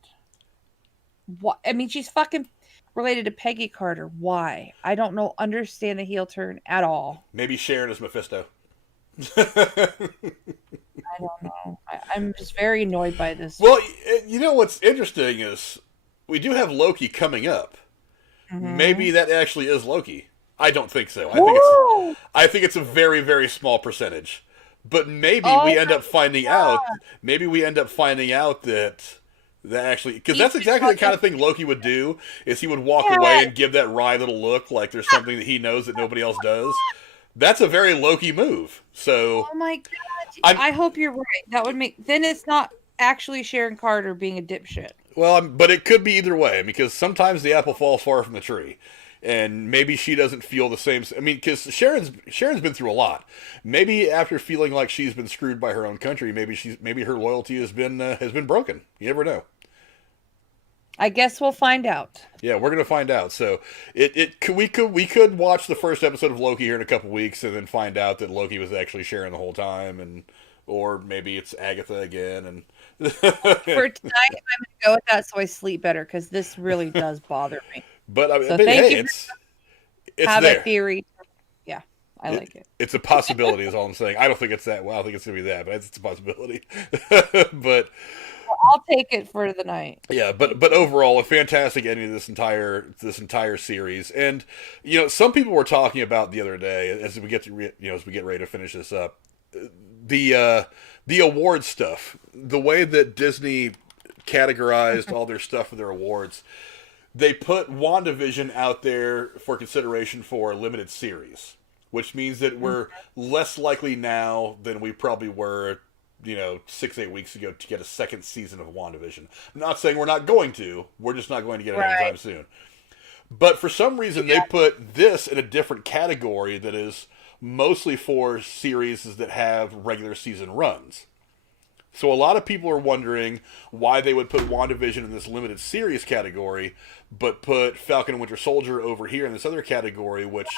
What? I mean, she's fucking related to Peggy Carter. Why? I don't understand the heel turn at all. Maybe Sharon is Mephisto. I don't know. I'm just very annoyed by this. Well, what's interesting is we do have Loki coming up. Mm-hmm. Maybe that actually is Loki. I don't think so. I think it's a very, very small percentage. But maybe we end up finding out. Maybe we end up finding out that actually, because that's exactly the kind of thing Loki would do. Is he would walk away and give that wry little look, like there's something that he knows that nobody else does. That's a very Loki move. So, oh my god! I hope you're right. That would make then it's not actually Sharon Carter being a dipshit. Well, but it could be either way because sometimes the apple falls far from the tree. And maybe she doesn't feel the same. I mean, because Sharon's been through a lot. Maybe after feeling like she's been screwed by her own country, maybe her loyalty has been broken. You never know. I guess we'll find out. Yeah, we're gonna find out. So we could watch the first episode of Loki here in a couple weeks, and then find out that Loki was actually Sharon the whole time, or maybe it's Agatha again. And for tonight, I'm gonna go with that so I sleep better because this really does bother me. But I mean, it's have there. A theory. Yeah, I like it. It's a possibility, is all I'm saying. I don't think it's that. Well, I don't think it's gonna be that, but it's a possibility. But I'll take it for the night. Yeah, but overall, a fantastic ending to this entire series. And some people were talking about the other day as we get ready to finish this up, the award stuff, the way that Disney categorized all their stuff for their awards. They put WandaVision out there for consideration for a limited series, which means that we're less likely now than we probably were, 6-8 weeks ago to get a second season of WandaVision. I'm not saying we're not going to. We're just not going to get it anytime soon. But for some reason, they put this in a different category that is mostly for series that have regular season runs. So a lot of people are wondering why they would put WandaVision in this limited series category, but put Falcon and Winter Soldier over here in this other category, which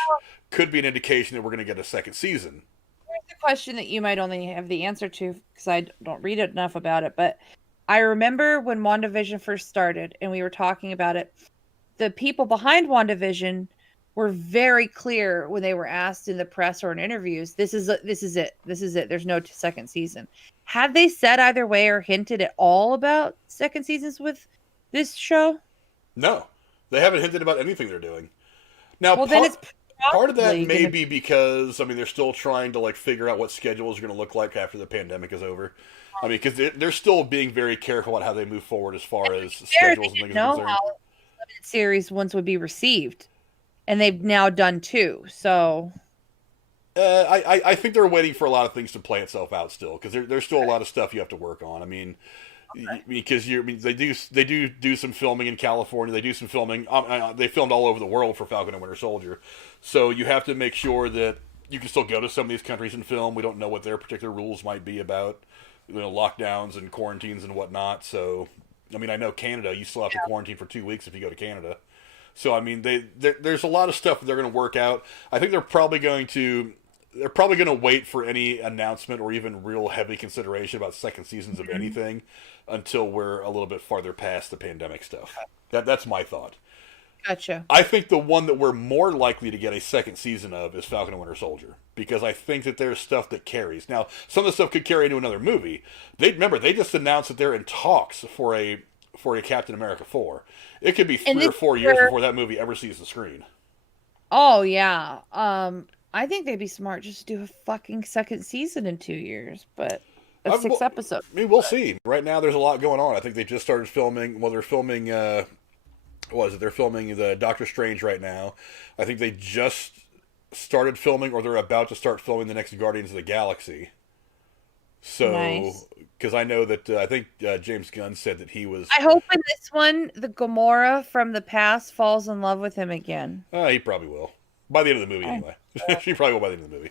could be an indication that we're going to get a second season. Here's a question that you might only have the answer to, because I don't read enough about it, but I remember when WandaVision first started, and we were talking about it, the people behind WandaVision were very clear when they were asked in the press or in interviews, this is it. There's no second season. Have they said either way or hinted at all about second seasons with this show? No. They haven't hinted about anything they're doing. Now, Well, then it's part of that probably may gonna be because, I mean, they're still trying to, like, figure out what schedules are going to look like after the pandemic is over. I mean, because they're still being very careful on how they move forward as far as schedules and things are concerned. how limited series ones would be received, and they've now done 2. So I think they're waiting for a lot of things to play itself out still, because there's still a lot of stuff you have to work on. I mean, because they do some filming in California. They do some filming. They filmed all over the world for Falcon and Winter Soldier, so you have to make sure that you can still go to some of these countries and film. We don't know what their particular rules might be about, lockdowns and quarantines and whatnot. So, I mean, I know Canada, you still have to quarantine for 2 weeks if you go to Canada. So, I mean, there's a lot of stuff that they're going to work out. I think they're probably going to wait for any announcement or even real heavy consideration about second seasons of anything until we're a little bit farther past the pandemic stuff. That's my thought. gotcha. I think the one that we're more likely to get a second season of is Falcon and Winter Soldier, because I think that there's stuff that carries. Now, some of the stuff could carry into another movie. They just announced that they're in talks for a Captain America 4. It could be 3 or 4 years before that movie ever sees the screen. Oh yeah. I think they'd be smart just to do a fucking second season in 2 years, but that's 6 episodes. I mean, we'll see. Right now, there's a lot going on. I think they just started filming. Well, they're filming. They're filming the Doctor Strange right now. I think they just started filming, or they're about to start filming the next Guardians of the Galaxy. So, because I know that I think James Gunn said that he was. I hope in this one, the Gamora from the past falls in love with him again. He probably will. By the end of the movie, anyway. She probably will by the end of the movie.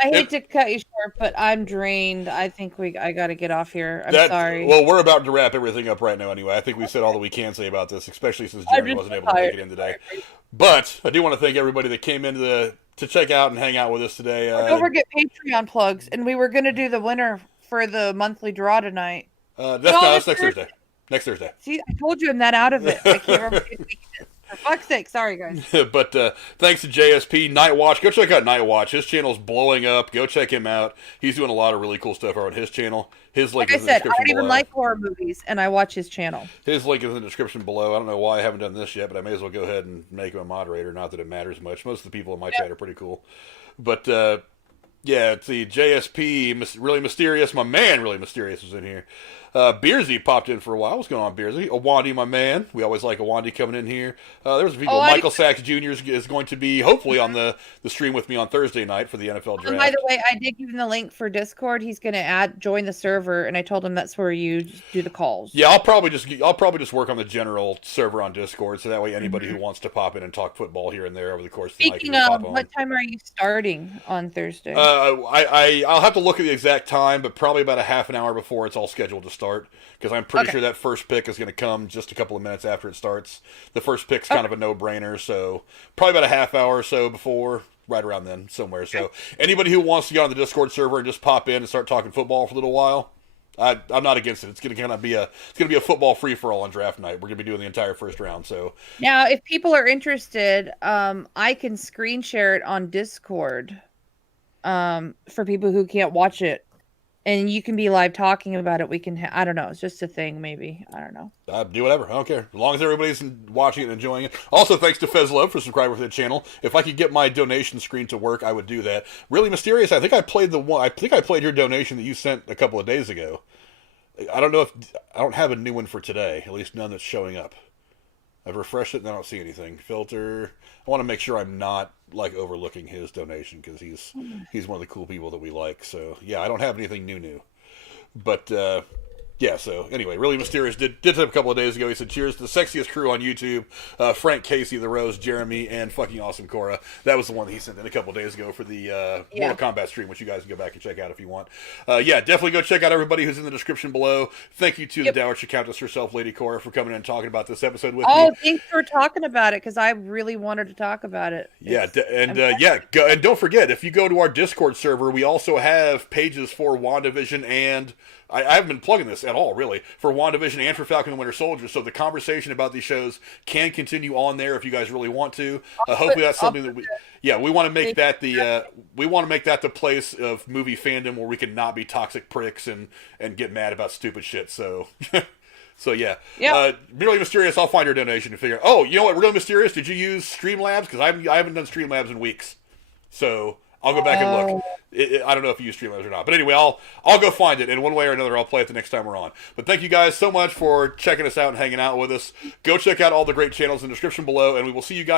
I hate to cut you short, but I'm drained. I think I got to get off here. I'm sorry. Well, we're about to wrap everything up right now anyway. I think we said all that we can say about this, especially since Jeremy wasn't able to make it in today. But I do want to thank everybody that came in to check out and hang out with us today. Don't forget Patreon plugs, and we were going to do the winner for the monthly draw tonight. That's next Thursday. Next Thursday. See, I told you I'm that out of it. I can't remember. For fuck's sake, sorry guys. But thanks to JSP, Night Watch. Go check out Night Watch. His channel's blowing up. Go check him out. He's doing a lot of really cool stuff on his channel. His link is in the description below. I don't even like horror movies, and I watch his channel. His link is in the description below. I don't know why I haven't done this yet, but I may as well go ahead and make him a moderator. Not that it matters much. Most of the people in my chat are pretty cool. But yeah, it's the JSP, really mysterious. My man, really mysterious, was in here. Beersy popped in for a while. What's going on, Beersy? Awandi, my man. We always like Awandi coming in here. There was people. Michael Sachs Jr. is going to be hopefully on the stream with me on Thursday night for the NFL draft. By the way, I did give him the link for Discord. He's going to join the server, and I told him that's where you do the calls. Yeah, I'll probably just work on the general server on Discord, so that way anybody who wants to pop in and talk football here and there over the course of the night. Speaking of, what time are you starting on Thursday? I'll have to look at the exact time, but probably about a half an hour before it's all scheduled to start, because I'm pretty sure that first pick is going to come just a couple of minutes after it starts. The first pick's kind of a no-brainer, so probably about a half hour or so before, right around then, somewhere. So anybody who wants to get on the Discord server and just pop in and start talking football for a little while, I'm not against it. It's going to be a football free-for-all on draft night. We're going to be doing the entire first round. So now, if people are interested, I can screen share it on Discord for people who can't watch it. And you can be live talking about it. We can, I don't know. It's just a thing, maybe. I don't know. Do whatever. I don't care. As long as everybody's watching it and enjoying it. Also, thanks to Fez Love for subscribing to the channel. If I could get my donation screen to work, I would do that. Really Mysterious, I think I played your donation that you sent a couple of days ago. I don't know if, I don't have a new one for today. At least none that's showing up. I've refreshed it and I don't see anything. Filter. I want to make sure I'm not overlooking his donation, because he's one of the cool people that we like. So yeah, I don't have anything new. But yeah, so anyway, Really Mysterious did it a couple of days ago. He said, cheers to the sexiest crew on YouTube, Frank, Casey, The Rose, Jeremy, and fucking awesome Cora. That was the one that he sent in a couple of days ago for the Mortal Kombat stream, which you guys can go back and check out if you want. Yeah, definitely go check out everybody who's in the description below. Thank you to the Dowager Countess herself, Lady Cora, for coming in and talking about this episode with me. Oh, thanks for talking about it, because I really wanted to talk about it. Go, and don't forget, if you go to our Discord server, we also have pages for WandaVision and... I haven't been plugging this at all, really, for WandaVision and for Falcon and Winter Soldier, so the conversation about these shows can continue on there if you guys really want to. Hopefully that's something that we want to make that the place of movie fandom where we can not be toxic pricks and get mad about stupid shit. So So yeah, Yep. Really Mysterious. I'll find your donation and figure. Oh, you know what? Really Mysterious. Did you use Streamlabs? Because I haven't done Streamlabs in weeks. So I'll go back and look. I don't know if you use Streamlabs or not, but anyway, I'll go find it in one way or another. I'll play it the next time we're on. But thank you guys so much for checking us out and hanging out with us. Go check out all the great channels in the description below, and we will see you guys